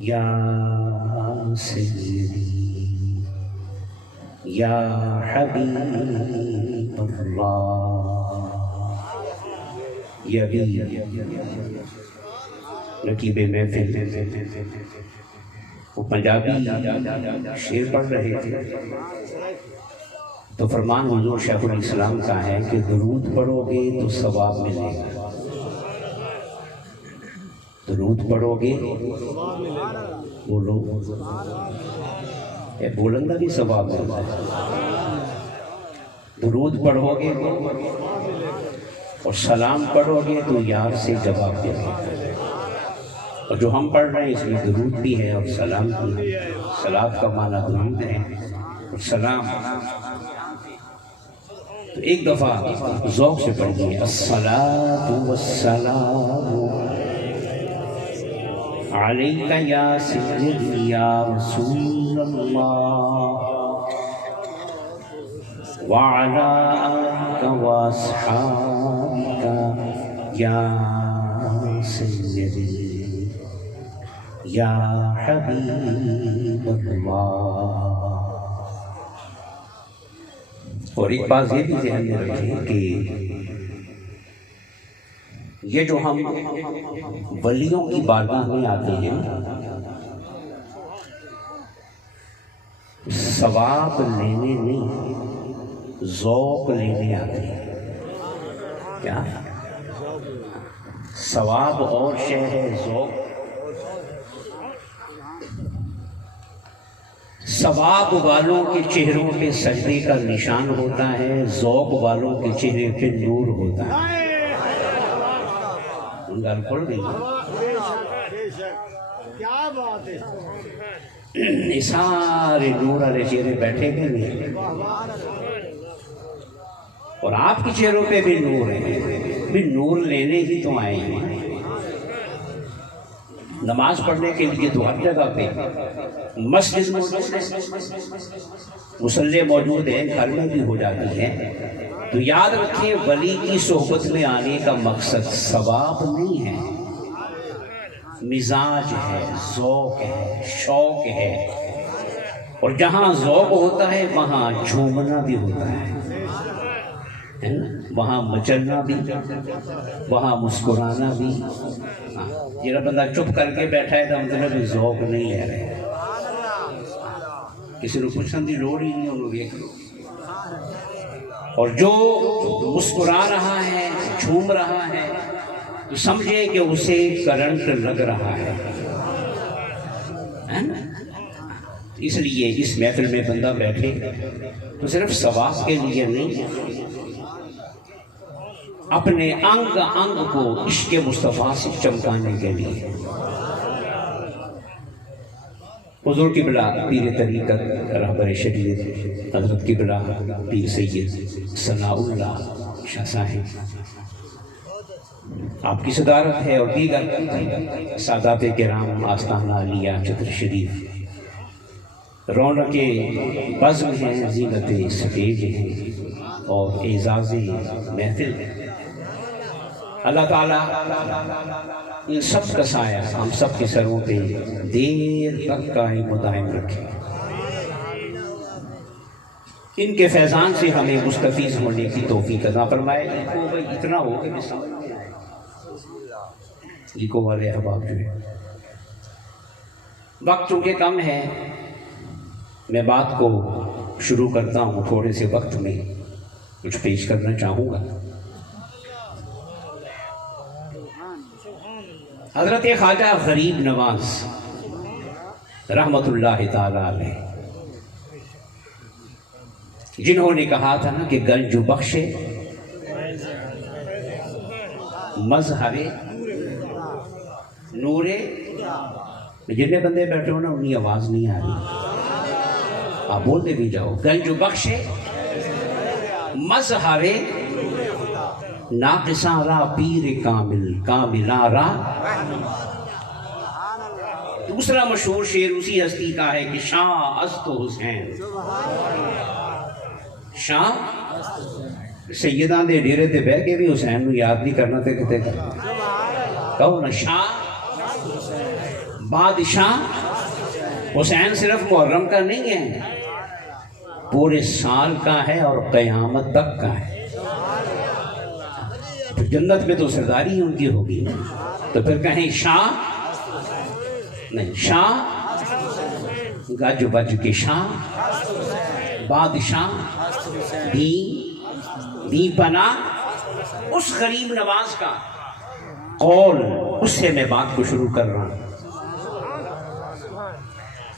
یا سیدی یا حبیب اللہ یا رقیب محفل وہ پنجابی شعر پڑھ رہے تھے تو فرمان حضور شیخ الاسلام کا ہے کہ درود پڑھو گے تو ثواب ملے گا، درود پڑھو گے بولو بولن کا بھی ثواب ملتا ہے، درود پڑھو گے اور سلام پڑھو گے تو یار سے جواب ملے گا۔ اور جو ہم پڑھ رہے ہیں اس میں درود بھی ہے اور سلام بھی ہے، صلاۃ کا معنی درود ہے اور سلام۔ تو ایک دفعہ ذوق سے پڑھیے، الصلاۃ والسلام علیک یا سیدی یا رسول اللہ وعلی آلک واصحابک یا سیدی یا حبیب اللہ۔ اور ایک بات یہ بھی ذہن میں رکھیں کہ یہ جو ہم ولیوں کی بارگاہ میں آتے ہیں ثواب لینے نہیں، ذوق لینے آتے ہیں۔ کیا ثواب اور شے ہے، ذوق۔ ثواب والوں کے چہروں پہ سجدے کا نشان ہوتا ہے، ذوق والوں کے چہرے پہ نور ہوتا ہے۔ گل پڑھ گئی یہ سارے نور والے چہرے بیٹھے گئے اور آپ کے چہروں پہ بھی نور ہے، بھی نور لینے ہی تو آئے ہیں۔ نماز پڑھنے کے لیے تو ہر جگہ پہ مسجد موجود ہے، مصلی موجود ہے، گھر میں بھی ہو جاتی ہے۔ تو یاد رکھیں ولی کی صحبت میں آنے کا مقصد ثواب نہیں ہے، مزاج ہے، ذوق ہے، شوق ہے۔ اور جہاں ذوق ہوتا ہے وہاں جھومنا بھی ہوتا ہے، وہاں مچلنا بھی، وہاں مسکرانا بھی۔ یہ بندہ چپ کر کے بیٹھا ہے تو مطلب ذوق نہیں ہے، کسی نے پوچھنے کی لوڑ ہی نہیں، انہوں دیکھ لو۔ اور جو مسکرا رہا ہے، جھوم رہا ہے، تو سمجھے کہ اسے کرنٹ لگ رہا ہے نا؟ اس لیے اس محفل میں بندہ بیٹھے تو صرف ثواب کے لیے نہیں، اپنے انگ انگ کو عشق مصطفیٰ سے چمکانے کے لیے۔ حضور قبلہ پیر طریقت رہبر شریعت حضرت قبلہ پیر سید ثناء اللہ شاہ صاحب، آپ کی صدارت ہے اور دیگر سادات کرام آستانہ علیہ چتر شریف رونق بزم ہیں، زینت سٹیج ہیں اور اعزاز محفل ہے۔ اللہ تعالیٰ ان سب کا سایہ ہم سب کے سروں پہ دیر تک قائم و دائم رکھے، ان کے فیضان سے ہمیں مستفیض ہونے کی توفیق عطا فرمائے۔ اتنا ہو کہ لکھو والے احباب جو ہے، وقت چونکہ کم ہے، میں بات کو شروع کرتا ہوں، تھوڑے سے وقت میں کچھ پیش کرنا چاہوں گا۔ حضرت خواجہ غریب نواز رحمت اللہ تعالی علیہ، جنہوں نے کہا تھا نا کہ گنج بخشے مظہر نور، جتنے بندے بیٹھے ہو نا انہیں آواز نہیں آ رہی، آپ بولتے بھی جاؤ، گنج بخشے مظہر ناقصاں را پیر کامل کاملاں را۔ دوسرا مشہور شعر اسی ہستی کا ہے کہ شاہ است حسین، شاہ سیداں دے ڈیرے تے بہ کے بھی حسین نو یاد نہیں کرنا تے کتے کرنا۔ کون؟ شاہ بادشاہ حسین صرف محرم کا نہیں ہے، پورے سال کا ہے اور قیامت تک کا ہے۔ تو جنت میں تو سرداری ان کی ہوگی، تو پھر کہیں شاہ نہیں، شاہ گج بج کے شاہ، بادشاہ دی پناہ، اس غریب نواز کا قول، اس سے میں بات کو شروع کر رہا ہوں۔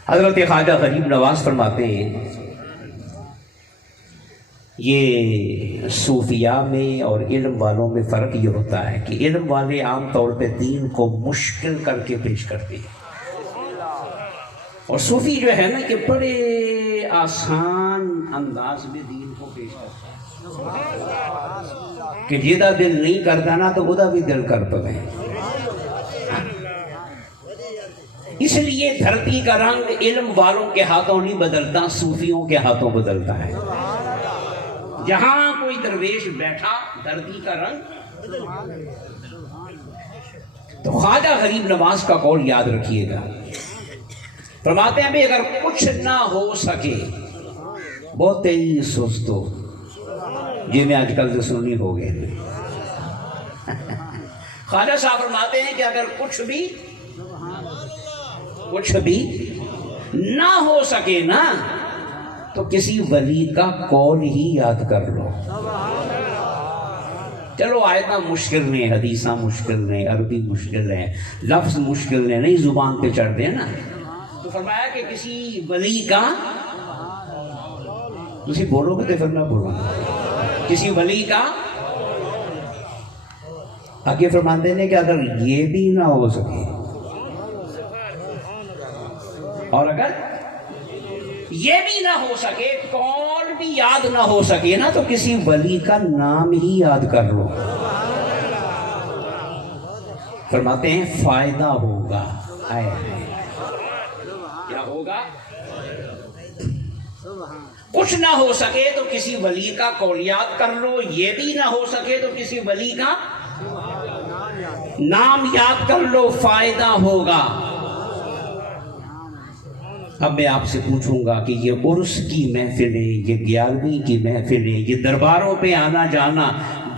حضرت خواجہ غریب نواز فرماتے ہیں، یہ صوفیاء میں اور علم والوں میں فرق یہ ہوتا ہے کہ علم والے عام طور پہ دین کو مشکل کر کے پیش کرتے ہیں، اور صوفی جو ہے نا کہ بڑے آسان انداز میں دین کو پیش کرتے ہیں، کہ جیدہ دل نہیں کرتا نا تو ادا بھی دل کر پڑے۔ اس لیے دھرتی کا رنگ علم والوں کے ہاتھوں نہیں بدلتا، صوفیوں کے ہاتھوں بدلتا ہے۔ جہاں کوئی درویش بیٹھا دھرتی کا رنگ۔ تو خواجہ غریب نواز کا قول یاد رکھیے گا، فرماتے ہیں اگر کچھ نہ ہو سکے بہت ہی سستو جی میں آج کل سے سننی ہو گئے۔ خواجہ صاحب فرماتے ہیں کہ اگر کچھ بھی نہ ہو سکے نا تو کسی ولی کا قول ہی یاد کر لو۔ چلو آیتاں مشکل نہیں، حدیثاں مشکل نہیں، عربی مشکل ہے، لفظ مشکل نہیں زبان پہ چڑھ دے نا، تو فرمایا کہ کسی ولی کا، تسی بولو گے تو پھر میں بولوں گا، کسی ولی کا۔ آگے فرماتے ہیں کہ اگر یہ بھی نہ ہو سکے، اور اگر یہ بھی نہ ہو سکے، قول بھی یاد نہ ہو سکے نا، تو کسی ولی کا نام ہی یاد کر لو۔ فرماتے ہیں فائدہ ہوگا۔ کیا ہوگا؟ کچھ نہ ہو سکے تو کسی ولی کا قول یاد کر لو، یہ بھی نہ ہو سکے تو کسی ولی کا نام یاد کر لو، فائدہ ہوگا۔ اب میں آپ سے پوچھوں گا کہ یہ عرس کی محفلیں، یہ 11ویں کی محفلیں، یہ درباروں پہ آنا جانا،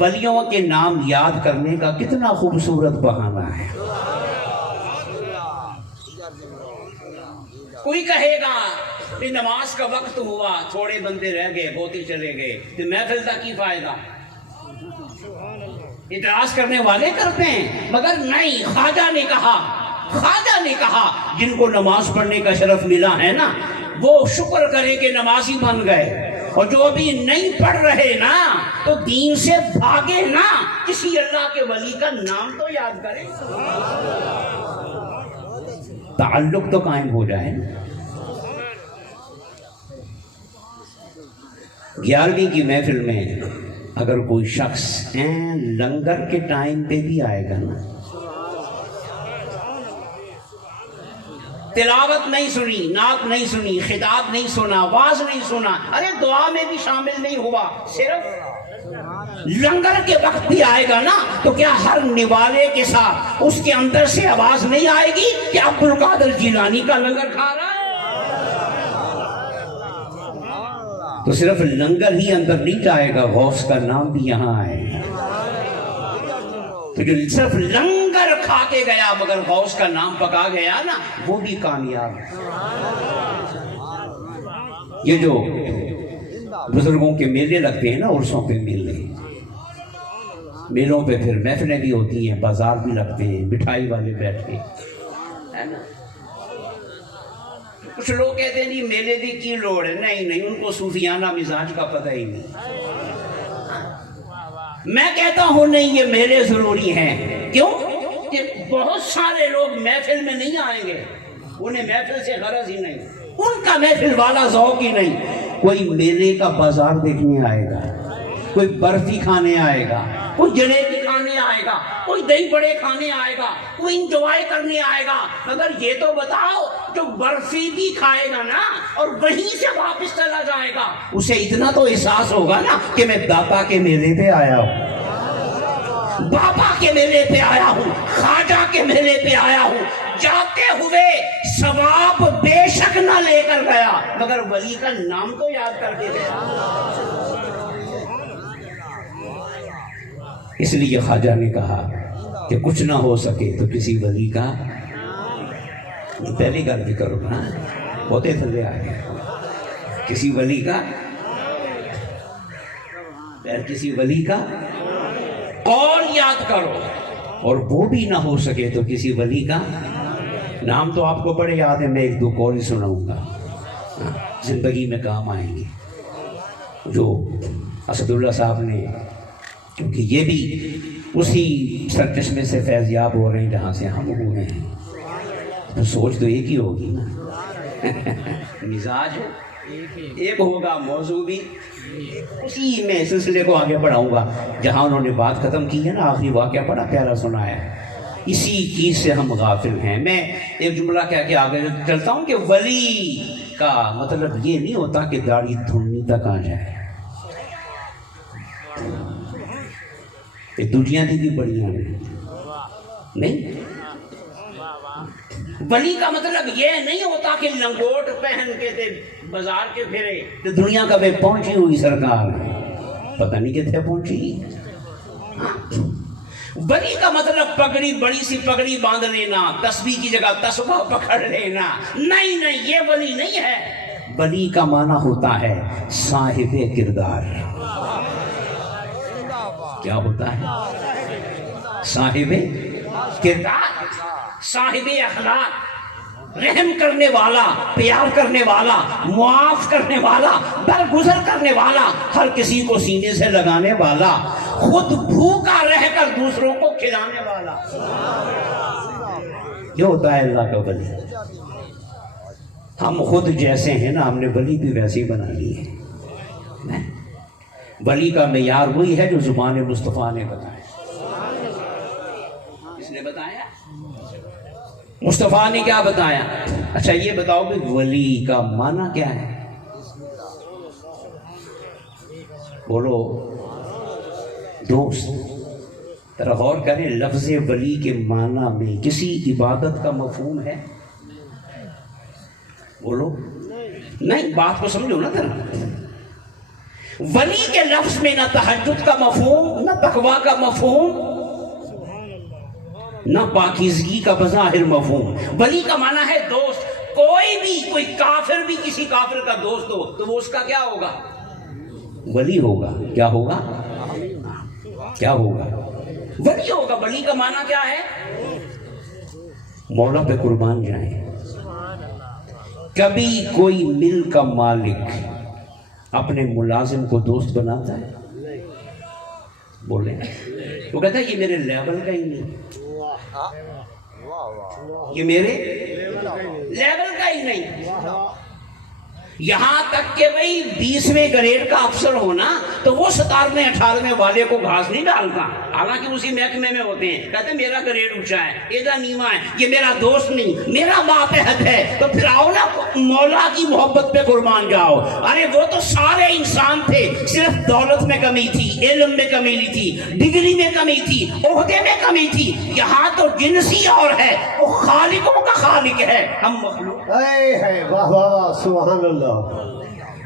ولیوں کے نام یاد کرنے کا کتنا خوبصورت بہانہ ہے۔ کوئی کہے گا کہ نماز کا وقت ہوا، تھوڑے بندے رہ گئے، بہتے چلے گئے، تو محفل کا کی فائدہ؟ اعتراض کرنے والے کرتے ہیں، مگر نہیں، خواجہ نے کہا جن کو نماز پڑھنے کا شرف ملا ہے نا وہ شکر کرے کہ نمازی بن گئے، اور جو ابھی نہیں پڑھ رہے نا تو دین سے بھاگے نا، کسی اللہ کے ولی کا نام تو یاد کرے، تعلق تو قائم ہو جائے نا۔ 11ویں کی محفل میں اگر کوئی شخص لنگر کے ٹائم پہ بھی آئے گا نا، تلاوت نہیں سنی، نعت نہیں سنی، خطاب نہیں سنا، واز نہیں سنا، ارے دعا میں بھی شامل نہیں ہوا، صرف لنگر کے وقت بھی آئے گا نا، تو کیا ہر نوالے کے ساتھ اس کے اندر سے آواز نہیں آئے گی کہ عبدالقادر جیلانی کا لنگر کھا رہا ہے؟ تو صرف لنگر ہی اندر نہیں جائے گا، غوث کا نام بھی یہاں آئے گا۔ تو جو صرف لنگر کھا کے گیا مگر غوث کا نام پکا گیا نا، وہ بھی کامیاب ہے۔ یہ جو بزرگوں کے میلے لگتے ہیں نا، عرسوں پہ میلوں پہ پھر محفلیں بھی ہوتی ہیں، بازار بھی لگتے ہیں، مٹھائی والے بیٹھتے ہیں، ہے نا۔ کچھ لوگ کہتے ہیں جی میلے دی کی لوڑ ہے، نہیں، ان کو صوفیانہ مزاج کا پتہ ہی نہیں۔ میں کہتا ہوں نہیں، یہ میلے ضروری ہیں۔ کیوں؟ کہ بہت سارے لوگ محفل میں نہیں آئیں گے، انہیں محفل سے غرض ہی نہیں، ان کا محفل والا ذوق ہی نہیں۔ کوئی میلے کا بازار دیکھنے آئے گا، کوئی برفی کھانے آئے گا، کوئی جلیبی کھانے آئے گا، کوئی دہی بڑے کھانے آئے گا، کوئی انجوائے کرنے آئے گا، مگر یہ تو بتاؤ جو برفی بھی کھائے گا نا اور وہیں سے واپس چلا جائے گا، اسے اتنا تو احساس ہوگا نا کہ میں داتا کے میلے پہ آیا ہوں۔ بابا کے میلے پہ آیا ہوں، خواجہ کے میلے پہ آیا ہوں، جاتے ہوئے ثواب بے شک نہ لے کر گیا مگر ولی کا نام تو یاد کر کے گیا۔ اس لیے خواجہ نے کہا کہ کچھ نہ ہو سکے تو کسی ولی کا پہلی گل بھی کرو نا، ہوتے تھلے آ گئے، کسی ولی کا کسی ولی کا قول یاد کرو، اور وہ بھی نہ ہو سکے تو کسی ولی کا نام۔ تو آپ کو بڑے یاد ہے، میں ایک دو قول ہی سناؤں گا، زندگی میں کام آئیں گے، جو اسد اللہ صاحب نے، کیونکہ یہ بھی اسی سرچشمے سے فیض یاب ہو رہے ہیں جہاں سے ہم ہوئے ہیں، تو سوچ تو ایک ہی ہوگی نا، مزاج ایک ہوگا، موضوع بھی اسی میں سلسلے کو آگے بڑھاؤں گا جہاں انہوں نے بات ختم کی ہے نا، آخری واقعہ بڑا پیارا سنایا ہے، اسی چیز سے ہم غافل ہیں۔ میں ایک جملہ کہہ کے آگے چلتا ہوں کہ ولی کا مطلب یہ نہیں ہوتا کہ داڑھی دھنی تک آ جائے، یہ دنیا کی بھی بڑیاں نہیں، ولی کا مطلب یہ نہیں ہوتا کہ لنگوٹ پہن کے تے بازار کے پھرے تو دنیا کا بے پہنچی ہوئی سرکار، پتہ نہیں کتنے پہنچی۔ ولی کا مطلب پگڑی، بڑی سی پگڑی باندھ لینا، تسبیح کی جگہ تسبیح پکڑ لینا، نہیں، یہ ولی نہیں ہے۔ ولی کا معنی ہوتا ہے صاحب کردار۔ کیا ہوتا ہے؟ صاحب کردار، صاحب اخلاق، رحم کرنے والا، پیار کرنے والا، معاف کرنے والا، درگزر کرنے والا، ہر کسی کو سینے سے لگانے والا، خود بھوکا رہ کر دوسروں کو کھلانے والا، یہ ہوتا ہے اللہ کا ولی۔ ہم خود جیسے ہیں نا، ہم نے ولی بھی ویسے ہی بنا لی ہے۔ ولی کا معیار وہی ہے جو زبان مصطفیٰ نے بتایا۔ کس نے بتایا؟ مصطفیٰ نے کیا بتایا؟ اچھا یہ بتاؤ کہ ولی کا معنی کیا ہے؟ بولو دوست، ذرا غور کریں، لفظ ولی کے معنی میں کسی عبادت کا مفہوم ہے؟ بولو نہیں، بات کو سمجھو نا ذرا۔ ولی کے لفظ میں نہ تہجد کا مفہوم، نہ تقوی کا مفہوم، نہ پاکیزگی کا بظاہر مفہوم۔ ولی کا معنی ہے دوست۔ کوئی کافر بھی کسی کافر کا دوست ہو تو وہ اس کا کیا ہوگا؟ ولی ہوگا۔ کیا ہوگا؟ کیا ہوگا؟ ولی ہوگا۔ ولی کا معنی کیا ہے؟ مولا پہ قربان جائیں، کبھی کوئی مل کا مالک اپنے ملازم کو دوست بناتا ہے؟ بولیں، وہ کہتا ہے یہ میرے لیول کا ہی نہیں، یہ میرے لیول کا ہی نہیں۔ یہاں تک کہ بھئی 20ویں گریڈ کا افسر ہونا تو وہ 17ویں 18ویں والے کو گھاس نہیں ڈالتا، حالانکہ اسی محکمے میں ہوتے ہیں، کہتے ہیں میرا گریڈ اونچا ہے، ایدہ نیواں ہے، یہ میرا دوست نہیں، میرا ماتحت ہے۔ تو پھر آؤ نا مولا کی محبت پہ قربان جاؤ۔ ارے وہ تو سارے انسان تھے، صرف دولت میں کمی تھی، علم میں کمی تھی، ڈگری میں کمی تھی، عہدے میں کمی تھی۔ یہاں تو جنسی اور ہے، وہ خالقوں کا خالق ہے، ہم مخلوق ہے۔ واہ واہ واہ، سبحان اللہ۔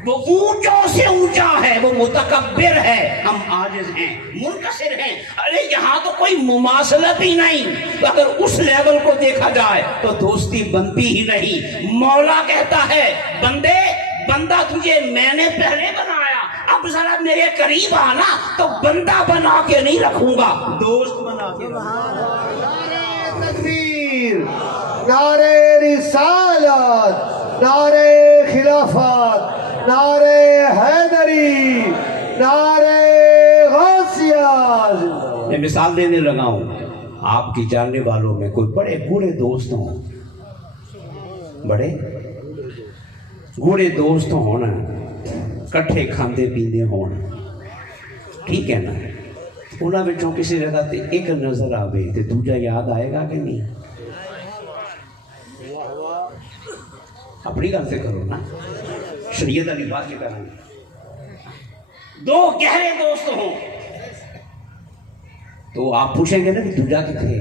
وہ اونچوں سے اونچا ہے، وہ متکبر ہے، ہم عاجز ہیں، منکسر ہیں۔ ارے یہاں تو کوئی مماثلت ہی نہیں، تو اگر اس لیول کو دیکھا جائے تو دوستی بنتی ہی نہیں۔ مولا کہتا ہے بندہ تجھے میں نے پہلے بنایا، اب ذرا میرے قریب آنا تو بندہ بنا کے نہیں رکھوں گا، دوست بنا کے رکھوں گا۔ تکبیر، نعرہ رسالت، نعرہ خلافت، نعرہ حیدری، نعرہ غوثیہ۔ میں مثال دینے لگا ہوں، آپ کی جاننے والوں میں کوئی بڑے بوڑھے دوست ہوں، بڑے بوڑھے دوست ہوں، کٹھے کھاندے پیندے ہوں، ٹھیک ہے نا، انہاں وچوں کسی جگہ تے ایک نظر آوے تے دوجا یاد آئے گا کہ نہیں؟ اپنی گل سے کرو نا، شریعت والی بات کی کریں گے۔ دو گہرے دوست ہوں، تو آپ پوچھیں گے نا کہ دجا کتنے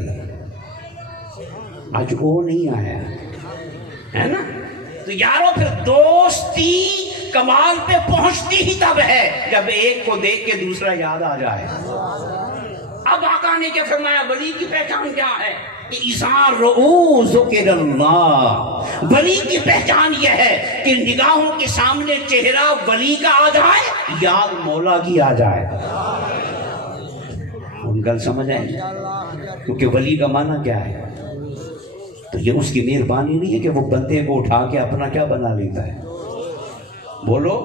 آج وہ نہیں آیا ہے نا. تو یارو پھر دوستی کمال پہ پہنچتی ہی تب ہے جب ایک کو دیکھ کے دوسرا یاد آ جائے. اب آقا نے کیا فرمایا؟ ولی کی پہچان کیا ہے؟ کہ اِذَا رُؤُوا ذُکِرَ اللَّهُ. ولی کی پہچان یہ ہے کہ نگاہوں کے سامنے چہرہ ولی کا آ جائے، یاد مولا کی آ جائے. ان گل سمجھ آئے؟ کیونکہ ولی کا معنی کیا ہے؟ تو یہ اس کی مہربانی نہیں ہے کہ وہ بندے کو اٹھا کے اپنا کیا بنا لیتا ہے. بولو.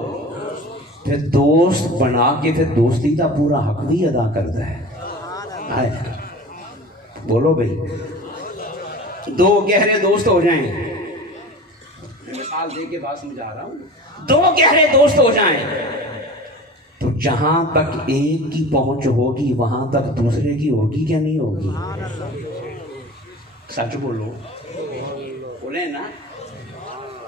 پھر دوست بنا کے پھر دوستی کا پورا حق بھی ادا کرتا ہے. بولو بھائی. دو گہرے دوست ہو جائیں، مثال دے کے بات سمجھا رہا ہوں. دو گہرے دوست ہو جائیں تو جہاں تک ایک کی پہنچ ہوگی وہاں تک دوسرے کی ہوگی کیا نہیں ہوگی؟ سچ بولو. بولے نا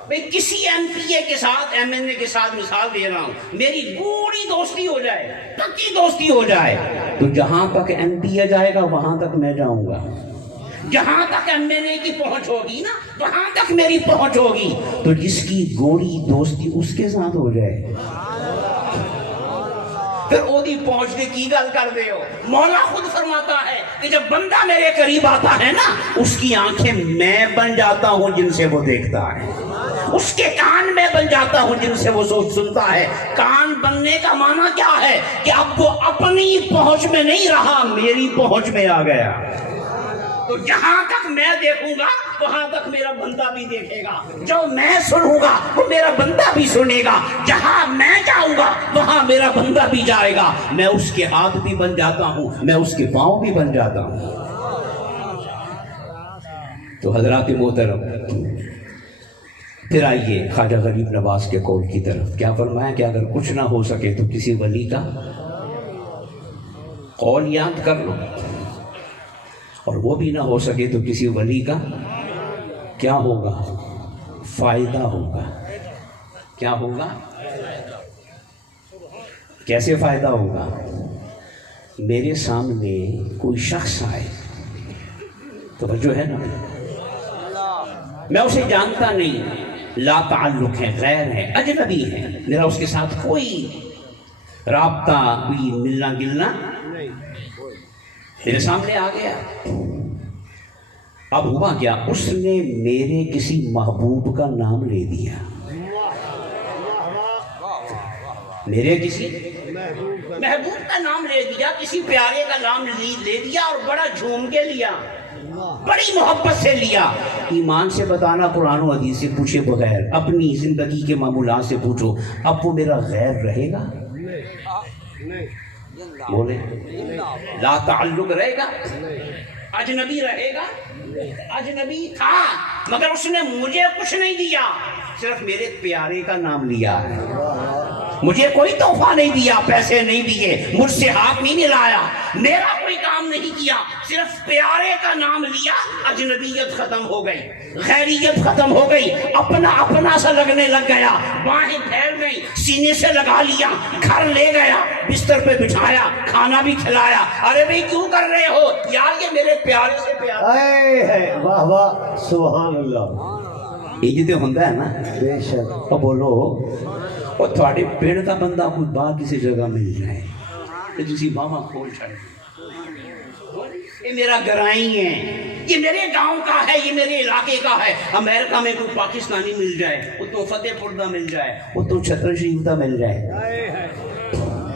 بھئی. کسی ایم پی اے کے ساتھ، ایم این اے کے ساتھ مثال دے رہا ہوں، میری گوڑی دوستی ہو جائے، پکی دوستی ہو جائے، تو جہاں تک ایم پی اے جائے گا وہاں تک میں جاؤں گا. جہاں تک ایم این اے کی پہنچ ہوگی نا وہاں تک میری پہنچ ہوگی. تو جس کی گوڑی دوستی اس کے ساتھ ہو جائے پھر اوہدی پہنچنے کی گل کر دے ہو. مولا خود فرماتا ہے کہ جب بندہ میرے قریب آتا ہے نا اس کی آنکھیں میں بن جاتا ہوں جن سے وہ دیکھتا ہے، اس کے کان میں بن جاتا ہوں جن سے وہ سنتا ہے. کان بننے کا معنی کیا ہے؟ کہ اب وہ اپنی پہنچ میں نہیں رہا، میری پہنچ میں آ گیا. تو جہاں تک میں دیکھوں گا وہاں تک میرا بندہ بھی دیکھے گا، جو میں سنوں گا وہ میرا بندہ بھی سنے گا، جہاں میں جاؤں گا وہاں میرا بندہ بھی جائے گا. میں اس کے ہاتھ بھی بن جاتا ہوں، میں اس کے پاؤں بھی بن جاتا ہوں. تو حضرات محترم، پھر آئیے خواجہ غریب نواز کے قول کی طرف. کیا فرمایا کہ اگر کچھ نہ ہو سکے تو کسی ولی کا قول یاد کر لو، اور وہ بھی نہ ہو سکے تو کسی ولی کا کیا ہوگا؟ فائدہ ہوگا. کیا ہوگا؟ کیسے فائدہ ہوگا؟ میرے سامنے کوئی شخص آئے، توجہ ہے نا، میں اسے جانتا نہیں، لا تعلق ہے، غیر ہے، اجنبی ہے، میرا اس کے ساتھ کوئی رابطہ، کوئی ملنا گلنا، میرے سامنے آ گیا. اب ہوا کیا؟ اس نے میرے کسی محبوب کا نام لے دیا، میرے کسی محبوب کا نام لے دیا، کسی پیارے کا نام لے دیا، اور بڑا جھوم کے لیا، بڑی محبت سے لیا. ایمان سے بتانا، قرآن و حدیث سے پوچھے بغیر، اپنی زندگی کے معمولات سے پوچھو، اب وہ میرا غیر رہے گا؟ بولے. لا تعلق رہے گا، اجنبی رہے گا. اجنبی تھا مگر اس نے مجھے کچھ نہیں دیا، صرف میرے پیارے کا نام لیا ہے. مجھے کوئی تحفہ نہیں دیا، پیسے نہیں دیے، مجھ سے ہاتھ نہیں ملایا، میرا کوئی کام نہیں کیا، صرف پیارے کا نام لیا. اجنبیت ختم ہو گئی، غیریت ختم ہو گئی، اپنا اپنا سا لگنے لگ گیا، باہیں پھیل گئی، سینے سے لگا لیا، گھر لے گیا، بستر پہ بٹھایا، کھانا بھی کھلایا. ارے بھئی کیوں کر رہے ہو یار؟ یہ میرے پیارے سے پیارا ہے. واہ واہ، سبحان اللہ. یہ جو ہوتا ہے نا، بے شک. اور بولو، اور تھوڑے پیڑ کا بندہ کوئی باہر کسی جگہ مل جائے تو تسی ماما کھول چھڑے، یہ میرا گرائی ہے، یہ میرے گاؤں کا ہے، یہ میرے علاقے کا ہے. امریکہ میں کوئی پاکستانی مل جائے، وہ تو فتح پور دا مل جائے، وہ تو چھتر شریف دا مل جائے،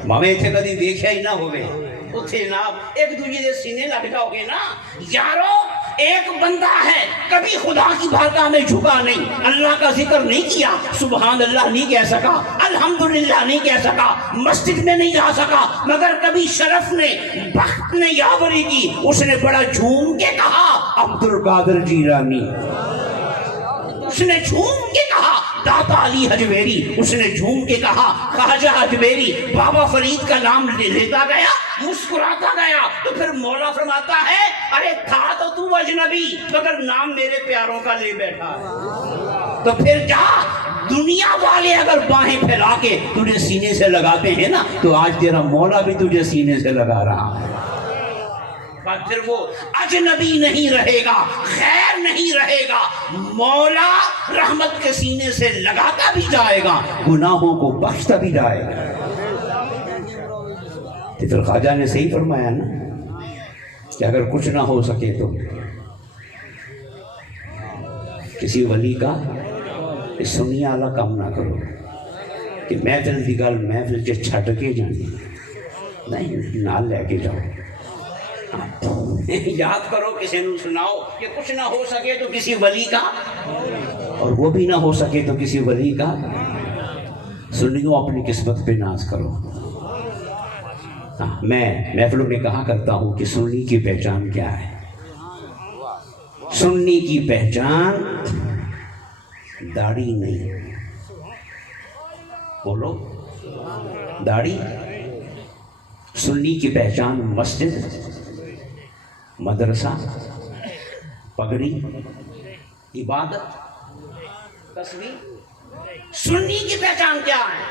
ماما اتنے کدی دیکھا ہی نہ ہوئے، اتنے نہ ایک دوجے دے سینے لٹکا ہو گئے نا. یارو ایک بندہ ہے کبھی خدا کی بارگاہ میں جھکا نہیں، اللہ کا ذکر نہیں کیا، سبحان اللہ نہیں کہہ سکا، الحمدللہ نہیں کہہ سکا، مسجد میں نہیں جا سکا، مگر کبھی شرف نے، بخت نے یاوری کی، اس نے بڑا جھوم کے کہا عبد القادر جیلانی، اس نے جھوم کے کہا داتا علی حجویری، اس نے جھوم کے کہا خواجہ حجویری، بابا فرید کا نام لیتا گیا، مسکراتا گیا. تو پھر مولا فرماتا ہے ارے تھا تو اجنبی مگر نام میرے پیاروں کا لے بیٹھا ہے. تو پھر جا، دنیا والے اگر باہیں پھیلا کے تجھے سینے سے لگاتے ہیں نا تو آج تیرا مولا بھی تجھے سینے سے لگا رہا ہے. بس پھر وہ اجنبی نہیں رہے گا، خیر نہیں رہے گا، مولا رحمت کے سینے سے لگاتا بھی جائے گا، گناہوں کو بخشتا بھی جائے گا۔ تو پھر خواجہ نے صحیح فرمایا نا کہ اگر کچھ نہ ہو سکے تو کسی ولی کا سنیا والا کام نہ کرو کہ محفل دی گل محفل چ چھٹ کے جانی، نہیں، نال لے کے جاؤ، یاد کرو، کسی نے سناؤ کہ کچھ نہ ہو سکے تو کسی ولی کا، اور وہ بھی نہ ہو سکے تو کسی ولی کا سنیو، اپنی قسمت پہ ناز کرو۔ میں محفلوں میں کہا کرتا ہوں کہ سنی کی پہچان کیا ہے؟ سنی کی پہچان داڑھی نہیں، بولو داڑھی۔ سنی کی پہچان مسجد، مدرسہ، پگڑی، عبادت، تصویر۔ سنی کی پہچان کیا ہے؟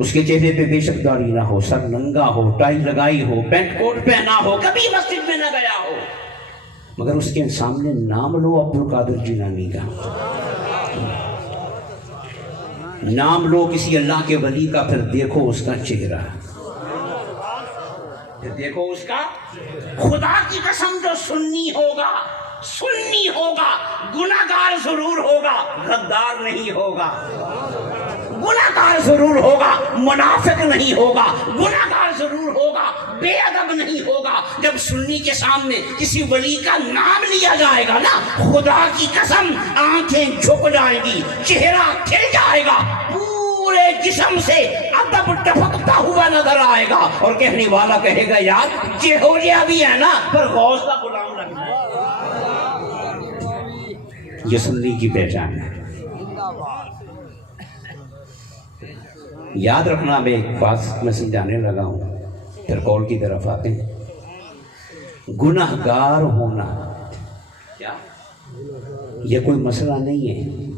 اس کے چہرے پہ بے شک داڑھی نہ ہو، سر ننگا ہو، ٹائی لگائی ہو، پینٹ کوٹ پہنا ہو، کبھی مسجد میں نہ گیا ہو، مگر اس کے سامنے نام لو عبد القادر جیلانی کا، نام لو کسی اللہ کے ولی کا، پھر دیکھو اس کا چہرہ، پھر دیکھو اس کا، خدا کی قسم جو سنی ہوگا، سنی ہوگا، گناہگار ضرور ہوگا، غدار نہیں ہوگا، گناہگار ضرور ہوگا، منافق نہیں ہوگا، گناہگار ضرور ہوگا، بے ادب نہیں ہوگا۔ جب سنی کے سامنے کسی ولی کا نام لیا جائے گا نا، خدا کی قسم آنکھیں جھک جائیں گی، چہرہ کھل جائے گا، پورے جسم سے ادب ٹپکتا ہوا نظر آئے گا، اور کہنے والا کہے گا یار جہوریا بھی ہے نا پر غوث کا غلام لگتا ہے۔ یہ سنی کی پہچان ہے۔ یاد رکھنا، میں ایک بات میں سمجھانے لگا ہوں، پھر قول کی طرف آتے ہیں۔ گناہگار ہونا کیا یہ کوئی مسئلہ نہیں ہے،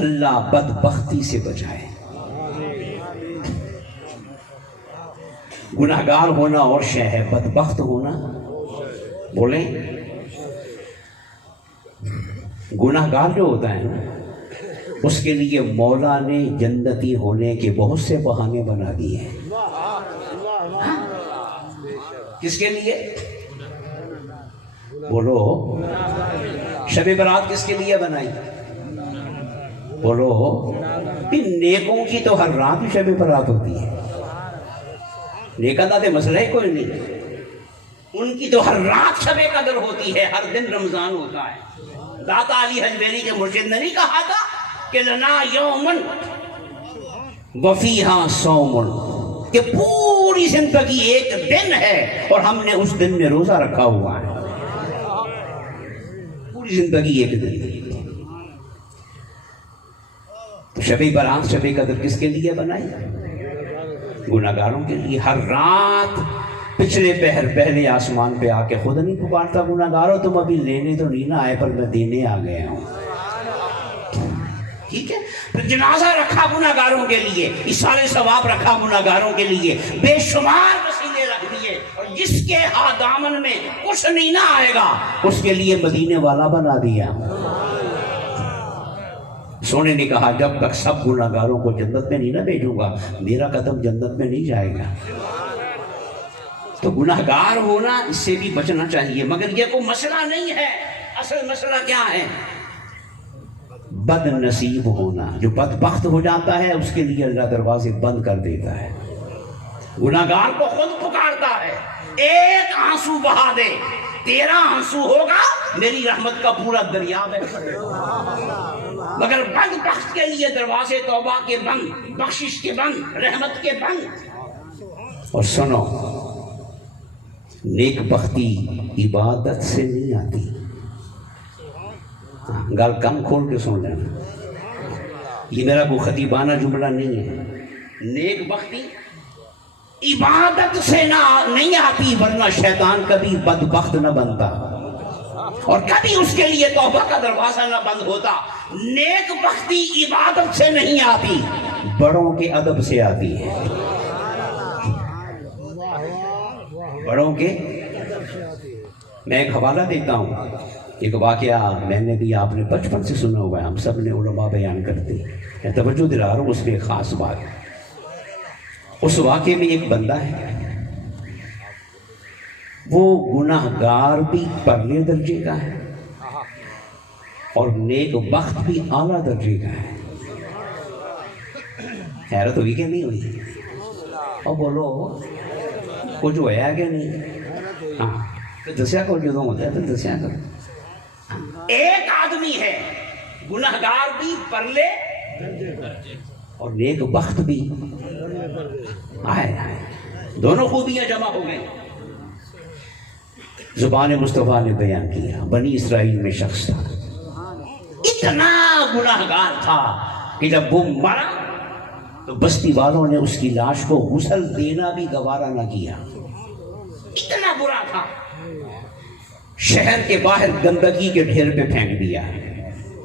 اللہ بدبختی سے بچائے۔ گناہگار ہونا اور شے ہے، بدبخت ہونا، بولیں گناہگار جو ہوتا ہے نا، اس کے لیے مولا نے جنتی ہونے کے بہت سے بہانے بنا دیے ہیں۔ کس کے لیے؟ بولو، شب برات کس کے لیے بنائی؟ بولو، نیکوں کی تو ہر رات شب برات ہوتی ہے، نیکا دا مسئلہ ہی کوئی نہیں، ان کی تو ہر رات شب قدر ہوتی ہے، ہر دن رمضان ہوتا ہے۔ داتا علی حجویری کے مرشد نے نہیں کہا تھا کہ لنا یومن وفیہا صومن، کہ پوری زندگی ایک دن ہے اور ہم نے اس دن میں روزہ رکھا ہوا ہے، پوری زندگی ایک دن۔ تو شب برات شب قدر کس کے لیے بنائی؟ گناہگاروں کے لیے۔ ہر رات پچھلے پہر پہلے آسمان پہ آ کے خود نہیں پکارتا گناہگاروں تم ابھی لینے تو نہیں نہ آئے پر میں دینے آ گیا ہوں، ٹھیک ہے؟ پھر جنازہ رکھا گناہگاروں کے لیے، ایصال ثواب رکھا گناہگاروں کے لیے، بے شمار وسیلے رکھ دیے، اور جس کے ہاتھ دامن میں کچھ نہیں نہ آئے گا اس کے لیے مدینے والا بنا دیا۔ سونے نے کہا جب تک سب گناہگاروں کو جنت میں نہیں نہ بھیجوں گا میرا قدم جنت میں نہیں جائے گا۔ تو گناہگار ہونا اس سے بھی بچنا چاہیے، مگر یہ کوئی مسئلہ نہیں ہے۔ اصل مسئلہ کیا ہے؟ بد نصیب ہونا۔ جو بدبخت ہو جاتا ہے اس کے لیے اللہ دروازے بند کر دیتا ہے، گناہگار کو خود پکارتا ہے، ایک آنسو بہا دے، 13 آنسو ہوگا میری رحمت کا پورا دریا بہہ پڑے گا۔ مگر بدبخت کے لیے دروازے توبہ کے بند، بخشش کے بند، رحمت کے بند۔ اور سنو، نیک بختی عبادت سے نہیں آتی، گل کم کھول کے سن لینا، یہ میرا کوئی خطیبانہ جملہ نہیں ہے۔ نیک بختی عبادت سے نہیں آتی، ورنہ شیطان کبھی بدبخت نہ بنتا اور کبھی اس کے لیے توبہ کا دروازہ نہ بند ہوتا۔ نیک بختی عبادت سے نہیں آتی، بڑوں کے ادب سے آتی ہے، بڑوں کے میں ایک حوالہ دیتا ہوں، ایک واقعہ میں نے بھی، آپ نے بچپن سے سنا ہوا ہے، ہم سب نے علماء بیان کرتے ہیں، میں توجہ دلا رہا ہوں اس میں ایک خاص بات ہے۔ اس واقعے میں ایک بندہ ہے، وہ گناہ گار بھی پرلے درجے کا ہے اور نیک بخت بھی اعلیٰ درجے کا ہے۔ حیرت ہوئی کہ نہیں ہوئی؟ اور بولو کچھ ہوا کہ نہیں؟ ہاں تو دسیا کرو، جو ہوتا ہے تو دسیا کرو۔ ایک آدمی ہے گناہ گار بھی پرلے اور نیک بخت بھی، آئے دونوں خوبیاں جمع ہو گئیں۔ زبان مصطفیٰ نے بیان کیا، بنی اسرائیل میں شخص تھا، اتنا گناہ گار تھا کہ جب وہ مرا تو بستی والوں نے اس کی لاش کو غسل دینا بھی گوارا نہ کیا، اتنا برا تھا۔ شہر کے باہر گندگی کے ڈھیر پہ پھینک دیا۔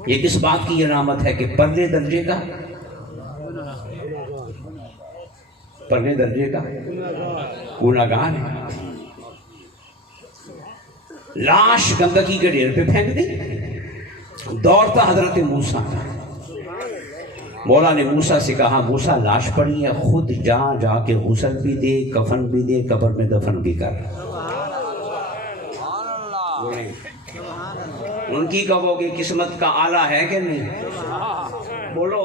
یہ کس بات کی علامت ہے کہ پرلے درجے کا گناہ گار ہے۔ لاش گندگی کے ڈھیر پہ پھینک دی۔ دوڑتا حضرت موسیٰ تھا۔ مولا نے موسیٰ سے کہا، موسیٰ لاش پڑی ہے، خود جا کے غسل بھی دے، کفن بھی دے، قبر میں دفن بھی کر۔ ان کی کہو گے قسمت کا آلہ ہے کہ نہیں؟ بولو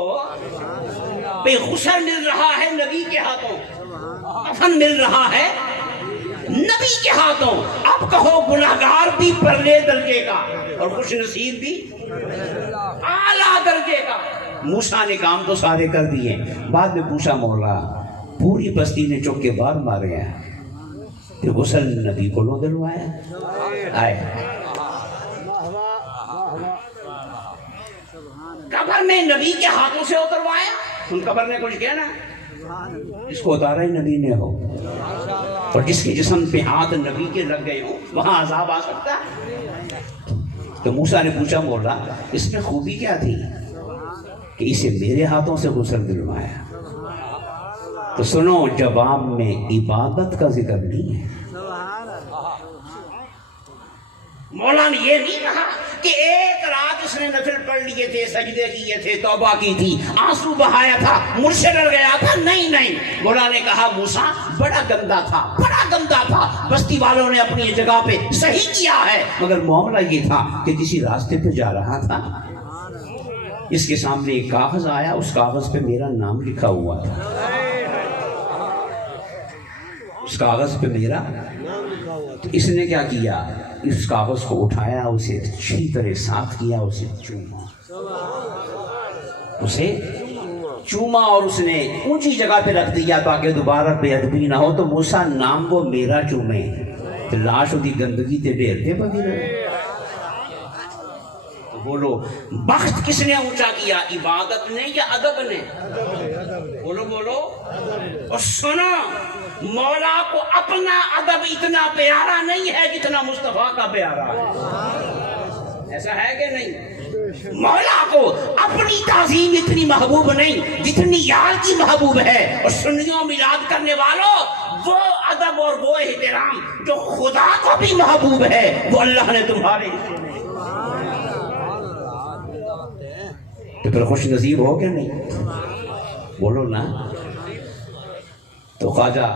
بے غسل مل رہا ہے نبی کے ہاتھوں، کفن مل رہا ہے نبی کے ہاتھوں، اب کہو گناہگار بھی پرلے درجے کا اور خوش نصیب بھی اعلیٰ درجے کا۔ موسیٰ نے کام تو سارے کر دیے، بعد میں پوچھا مولا پوری بستی نے چوک کے بار مارے ہیں کہ غسل نبی کو نہ دلوایا؟ آئے قبر میں نبی کے ہاتھوں سے اتروایا، ان قبر نے کچھ کہنا؟ جس کو اتارا ہی نبی نے ہو اور جس کے جسم پہ ہاتھ نبی کے لگ گئے ہوں وہاں عذاب آ سکتا ہے؟ تو موسیٰ نے پوچھا مولا اس میں خوبی کیا تھی کہ اسے میرے ہاتھوں سے غسل دلوایا؟ تو سنو جواب میں عبادت کا ذکر نہیں ہے۔ مولا نے یہ نہیں کہا کہ ایک رات اس نے نفل پڑھ لیے تھے، سجدے کیے تھے، توبہ کی تھی، آنسو بہایا تھا، مجھ سے ڈر گیا تھا، نہیں۔ مولا نے کہا موسیٰ بڑا گندا تھا، بستی والوں نے اپنی جگہ پہ صحیح کیا ہے، مگر معاملہ یہ تھا کہ کسی راستے پہ جا رہا تھا، اس کے سامنے ایک کاغذ آیا، اس کاغذ پہ میرا نام لکھا ہوا تھا، اس کاغذ پہ میرا، تو اس نے کیا کیا، اس کاغذ کو اٹھایا، اسے اچھی طرح صاف کیا، اسے چوما اور اس نے اونچی جگہ پہ رکھ دیا تاکہ دوبارہ بے ادبی نہ ہو۔ تو موسیٰ نام وہ میرا چومے، تو لاش ہوتی گندگی تے ڈھیر تے پکی رہے۔ بولو بخت کس نے اونچا کیا، عبادت نے یا ادب نے؟ بولو اور سنو، مولا کو اپنا ادب اتنا پیارا نہیں ہے جتنا مصطفیٰ کا پیارا ہے، ایسا ہے کہ نہیں؟ مولا کو اپنی تعظیم اتنی محبوب نہیں جتنی یار کی محبوب ہے، اور سنیوں میلاد کرنے والوں وہ ادب اور وہ احترام جو خدا کو بھی محبوب ہے وہ اللہ نے تمہارے تو پھر خوش نصیب ہو کہ نہیں؟ بولو نا۔ تو خواجہ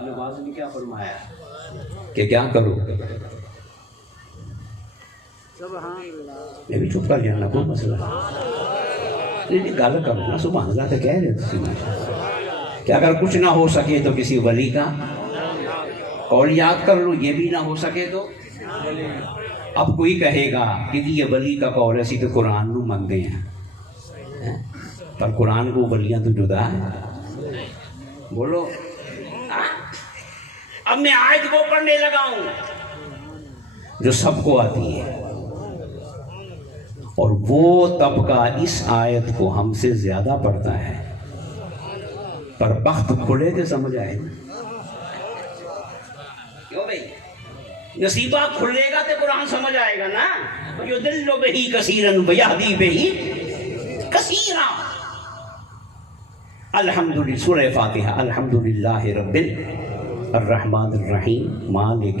نواز نے کیا فرمایا کہ کیا کروں؟ میں بھی چپ کر جانا، کوئی مسئلہ نہیں، گل کرو نا، سبحان اللہ تو کہہ رہے تھے کہ اگر کچھ نہ ہو سکے تو کسی ولی کا قول یاد کر لو، یہ بھی نہ ہو سکے تو اب کوئی کہے گا کہ یہ ولی کا قول ہے، اسی تو قرآن نو منتے ہیں، پر قرآن کو ولیاں تو جدا ہے۔ بولو اب میں آیت وہ پڑھنے لگا ہوں جو سب کو آتی ہے، اور وہ طبقہ اس آیت کو ہم سے زیادہ پڑھتا ہے، پر بخت کھلے کے سمجھ آئے کیوں بھائی؟ نصیبہ کھلے گا تو قرآن سمجھ آئے گا نا۔ یضل بہ کثیرا ویہدی بہ کثیرا۔ الحمدللہ، سورہ فاتحہ، الحمدللہ رب الرحمن الرحیم مالک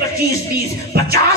25, 30, 50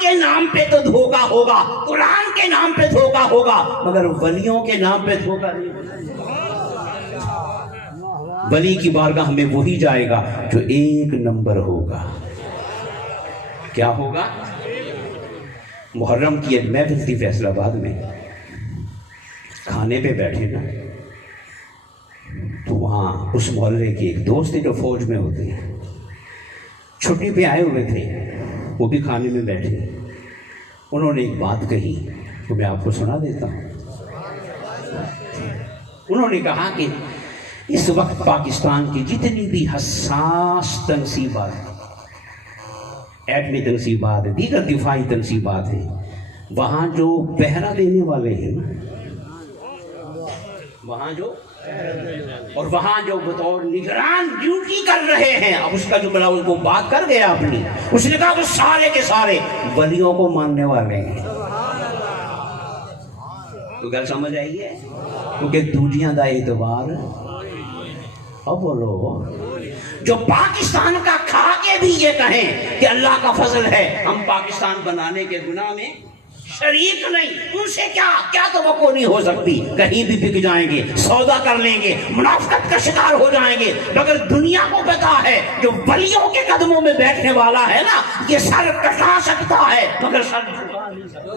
کے نام پہ تو دھوکا ہوگا، قرآن کے نام پہ دھوکا ہوگا، مگر ولیوں کے نام پہ دھوکا نہیں ہوگا۔ ولی کی بارگاہ میں وہی جائے گا جو ایک نمبر ہوگا۔ کیا ہوگا؟ محرم کی ایک محفل تھی فیصل آباد میں، کھانے پہ بیٹھے نا، تو وہاں اس محلے کے ایک دوست تھے جو فوج میں ہوتے ہیں، چھٹی پہ آئے ہوئے تھے، وہ بھی کھانے میں بیٹھے۔ انہوں نے ایک بات کہی تو میں آپ کو سنا دیتا ہوں۔ انہوں نے کہا کہ اس وقت پاکستان کی جتنی بھی حساس تنصیبات، ایٹمی تنصیبات، دیگر دفاعی تنصیبات ہیں، وہاں جو پہرا دینے والے ہیں نا، وہاں جو اور وہاں جو بطور نگران ڈیوٹی کر رہے ہیں، اب اس کا جو بلا ان کو بات کر گیا اپنی، اس نے کہا وہ سارے کے سارے ولیوں کو ماننے والے ہیں۔ تو گل سمجھ آئی ہے؟ کیونکہ دوجیاں دا اعتبار، اب بولو، جو پاکستان کا کھا کے بھی یہ کہیں کہ اللہ کا فضل ہے، ہم پاکستان بنانے کے گناہ میں شریک نہیں، ان سے کیا توقع نہیں ہو سکتی، کہیں بھی بک جائیں گے، سودا کر لیں گے، منافقت کا شکار ہو جائیں گے، مگر دنیا کو پتا ہے جو ولیوں کے قدموں میں بیٹھنے والا ہے نا، یہ سر کٹا سکتا ہے مگر سر جھکا نہیں سکتا۔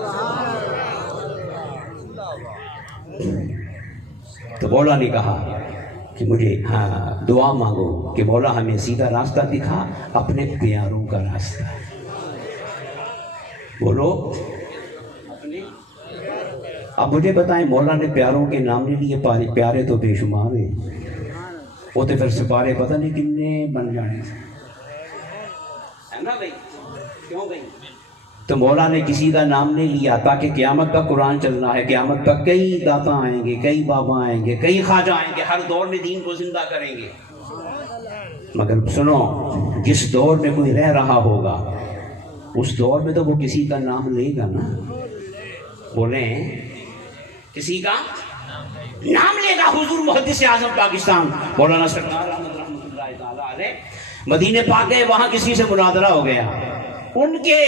تو مولا نے کہا کہ مجھے دعا مانگو کہ مولا ہمیں سیدھا راستہ دکھا، اپنے پیاروں کا راستہ۔ بولو، اب مجھے بتائیں، مولا نے پیاروں کے نام نہیں لیے، پیارے تو بے شمار ہیں، وہ تو پھر سپارے پتہ نہیں کتنے بن جانے ہے نا بھائی، کیوں بھائی؟ تو مولا نے کسی کا نام نہیں لیا تاکہ قیامت کا قرآن چلنا ہے، قیامت کا کئی داتا آئیں گے، کئی بابا آئیں گے، کئی خواجہ آئیں گے، ہر دور میں دین کو زندہ کریں گے، مگر سنو، جس دور میں کوئی رہ رہا ہوگا اس دور میں تو وہ کسی کا نام لے گا نا، بولیں کسی کا نام لے گا۔ حضور محدث اعظم پاکستان مولانا سرکار احمد رحمۃ اللہ تعالیٰ علیہ مدینے پاک گئے، وہاں کسی سے مناظرہ ہو گیا، ان کے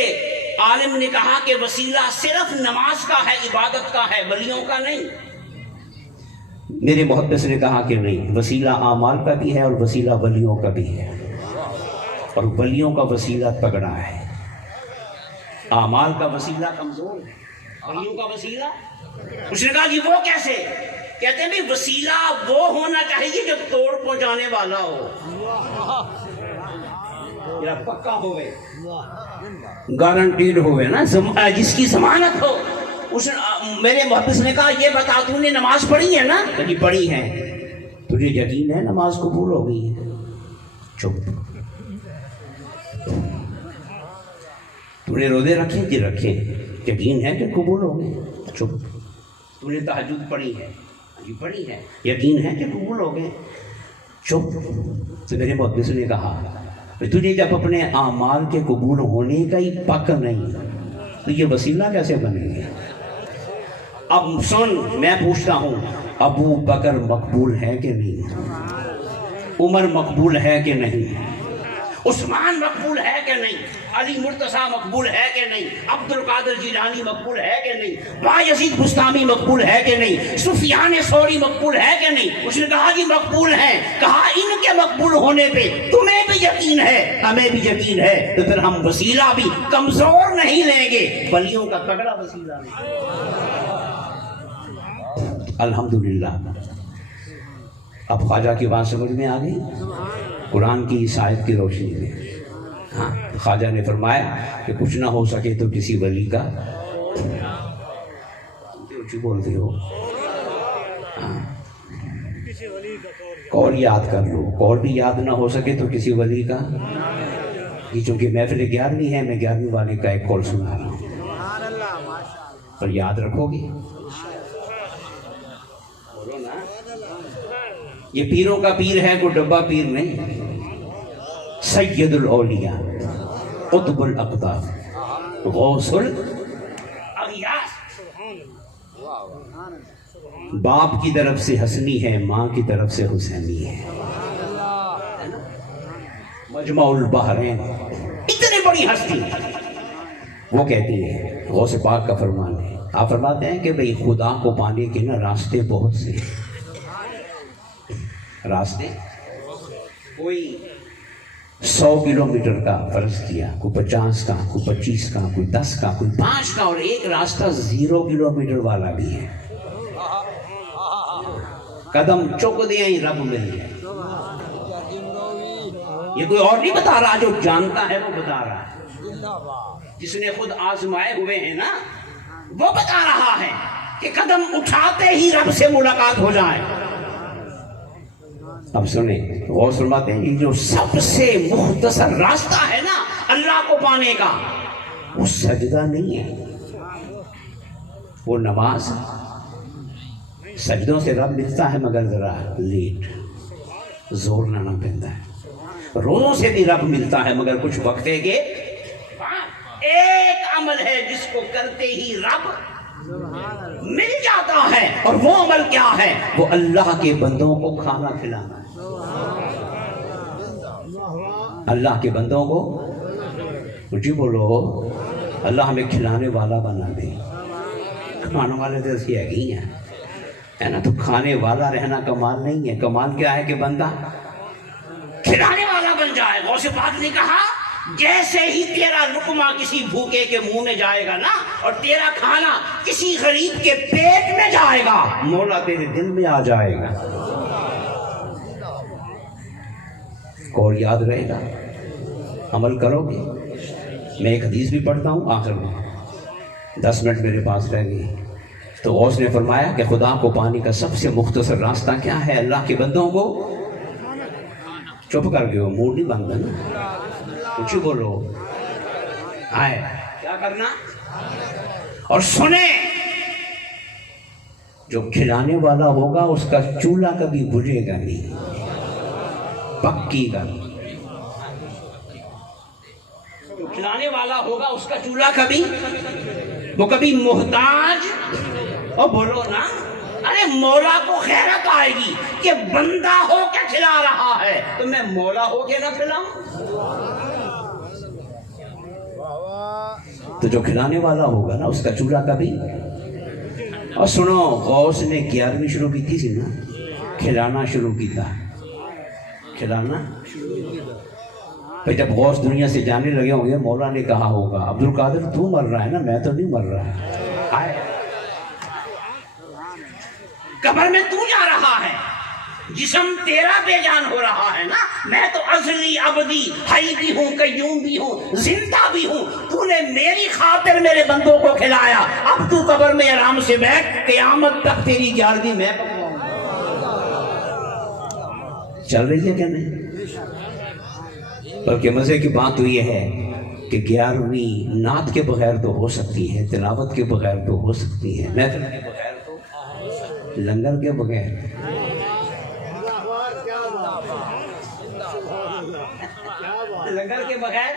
عالم نے کہا کہ وسیلہ صرف نماز کا ہے، عبادت کا ہے، ولیوں کا نہیں۔ میرے محدث نے کہا کہ نہیں، وسیلہ اعمال کا بھی ہے اور وسیلہ ولیوں کا بھی ہے، اور ولیوں کا وسیلہ تگڑا ہے، اعمال کا وسیلہ کمزور ہے، ولیوں کا وسیلہ۔ اس نے کہا جی وہ کیسے؟ کہتے ہیں بھی وسیلہ وہ ہونا چاہیے جو توڑ پہنچانے والا ہو، یا پکا ہوئے، گارنٹیڈ ہوئے نا، جس کی ضمانت ہو۔ میرے محدث نے کہا یہ بتا، تو نے نماز پڑھی ہے نا؟ جی پڑھی ہے۔ تجھے یقین ہے نماز قبول ہو گئی ہے؟ چپ۔ تو نے روزے رکھے؟ جی رکھے۔ یقین ہے کہ قبول ہو گئے؟ چپ۔ تو نے تہجد پڑھی ہے؟ جی پڑھی ہے۔ یقین ہے کہ قبول ہو گئے؟ چپ۔ تو میرے محدث نے کہا تجھے جب اپنے اعمال کے قبول ہونے کا ہی پک نہیں تو یہ وسیلہ کیسے بنے گے؟ اب سن، میں پوچھتا ہوں، ابو بکر مقبول ہے کہ نہیں؟ عمر مقبول ہے کہ نہیں؟ عثمان مقبول ہے کہ نہیں؟ علی مرتضیٰ مقبول ہے کہ نہیں؟ عبد القادر جیلانی مقبول ہے کہ نہیں؟ بایزید بستامی مقبول ہے کہ نہیں؟ سفیان ثوری مقبول ہے کہ نہیں؟ اس نے کہا جی مقبول ہیں۔ کہا ان کے مقبول ہونے پہ تمہیں بھی یقین ہے، ہمیں بھی یقین ہے، تو پھر ہم وسیلہ بھی کمزور نہیں لیں گے، ولیوں کا تگڑا وسیلہ لیں۔ الحمدللہ اب خواجہ کی بات سمجھ میں آ گئی، قرآن کی اس آیت کی روشنی میں۔ ہاں، خواجہ نے فرمایا کہ کچھ نہ ہو سکے تو کسی ولی کا، کیوں بولتے ہو؟ ہاں، قول یاد کر لو، قول بھی یاد نہ ہو سکے تو کسی ولی کا۔ یہ چونکہ محفل 11ویں ہے، میں 11ویں والے کا ایک قول سنا رہا ہوں، پر یاد رکھو گے؟ یہ پیروں کا پیر ہے، کوئی ڈبہ پیر نہیں، سید الاولیاء، قطب الاقطاب، غوث الاغیاث۔ باپ کی طرف سے حسنی ہے، ماں کی طرف سے حسینی ہے، مجمع البحرین، اتنی بڑی ہستی، وہ کہتی ہے غوث پاک کا فرمان ہے، آپ فرماتے ہیں کہ بھئی خدا کو پانے کے نا راستے بہت سے راستے، کوئی 100 کلومیٹر کا فرض کیا، کوئی 50 کا، کوئی 25 کا، کوئی 10 کا، کوئی 5 کا، اور ایک راستہ 0 کلومیٹر والا بھی ہے، قدم چک دیا ہی رب مل جائے۔ یہ کوئی اور نہیں بتا رہا، جو جانتا ہے وہ بتا رہا ہے، جس نے خود آزمائے ہوئے ہیں نا وہ بتا رہا ہے کہ قدم اٹھاتے ہی رب سے ملاقات ہو جائے۔ اب سنیں، غور فرماتے ہیں، یہ جو سب سے مختصر راستہ ہے نا اللہ کو پانے کا، وہ سجدہ نہیں ہے، وہ نماز ہے۔ سجدوں سے رب ملتا ہے مگر ذرا لیٹ، زور نہ پہنتا ہے۔ روزوں سے بھی رب ملتا ہے مگر کچھ وقت ہے کہ ایک عمل ہے جس کو کرتے ہی رب مل جاتا ہے، اور وہ عمل کیا ہے؟ وہ اللہ کے بندوں کو کھانا کھلانا ہے۔ اللہ کے بندوں کو، مجھے بولو اللہ ہمیں کھلانے والا بنا دے۔ کھانے والے تو ایسی ہے نا، تو کھانے والا رہنا کمال نہیں ہے، کمال کیا ہے کہ بندہ کھلانے والا بن جائے۔ غوث پاک نے کہا جیسے ہی تیرا لقمہ کسی بھوکے کے منہ میں جائے گا نا، اور تیرا کھانا کسی غریب کے پیٹ میں جائے گا، مولا تیرے دل میں آ جائے گا۔ اور یاد رہے گا، عمل کرو گے۔ میں ایک حدیث بھی پڑھتا ہوں آخر میں، 10 منٹ میرے پاس رہ گئے۔ تو غوث نے فرمایا کہ خدا کو پانے کا سب سے مختصر راستہ کیا ہے؟ اللہ کے بندوں کو چپ کر کے، موڈ نہیں بنتا نا، کچھ بولو، آئے کیا کرنا؟ اور سنیں، جو کھلانے والا ہوگا اس کا چولہا کبھی بجھے گا نہیں، پکی گا۔ جو کھلانے والا ہوگا اس کا چولہا کبھی، وہ کبھی محتاج، اور بولو نا، ارے مولا کو خیرت آئے گی کہ بندہ ہو کے کھلا رہا ہے، تو میں مولا ہو کے نہ کھلاؤں؟ تو جو کھلانے والا ہوگا نا اس کا چولہا کبھی۔ اور سنو، غوث نے 11ویں شروع کی تھی نا، کھلانا شروع کی تھا، کھلانا۔ پھر جب غوث دنیا سے جانے لگے ہوں گے، مولا نے کہا ہوگا عبد القادر تو مر رہا ہے نا، میں تو نہیں مر رہا، آئے قبر میں تو جا رہا ہے، جسم تیرا بے جان ہو رہا ہے نا، میں تو ازلی ابدی حی بھی ہوں، قیوم بھی ہوں، زندہ بھی ہوں، تو نے میری خاطر میرے بندوں کو کھلایا، اب تو قبر میں آرام سے بیٹھ، قیامت تک تیری 11ویں میں پکواؤں۔ چل رہی ہے کہ نہیں؟ بلکہ مزے کی بات تو یہ ہے کہ 11ویں نعت کے بغیر تو ہو سکتی ہے، تلاوت کے بغیر تو ہو سکتی ہے، محفل کے بغیر تو، لنگر کے بغیر، لنگر کے بغیر۔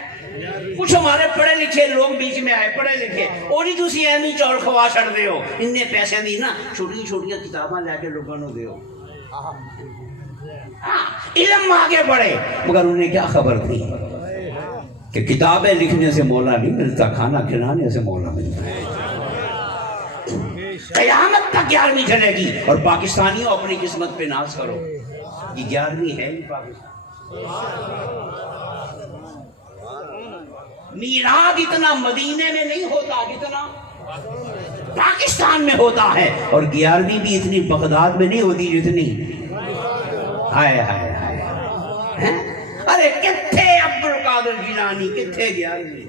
کچھ ہمارے پڑھے لکھے لوگ بیچ میں آئے، پڑھے لکھے، اور ہی تسی ایمی چور کھوا چھڑ دے ہو، انہیں پیسے دی نا، چھوٹی چھوٹیاں کتاباں لے کے لوگوں نے دیو، علم آگے بڑھے، مگر انہیں کیا خبر تھی کہ کتابیں لکھنے سے مولا نہیں ملتا، کھانا کھلانے سے مولا ملتا ہے۔ قیامت تک 11ویں چلے گی، اور پاکستانیوں اپنی قسمت پہ ناز کرو، یہ 11ویں ہے ہی پاکستان۔ میلاد اتنا مدینے میں نہیں ہوتا جتنا پاکستان میں ہوتا ہے، اور 11ویں بھی اتنی بغداد میں نہیں ہوتی جتنی، ہائے ہائے ہائے، ارے کتھے عبد القادر جیلانی، کتھے 11ویں؟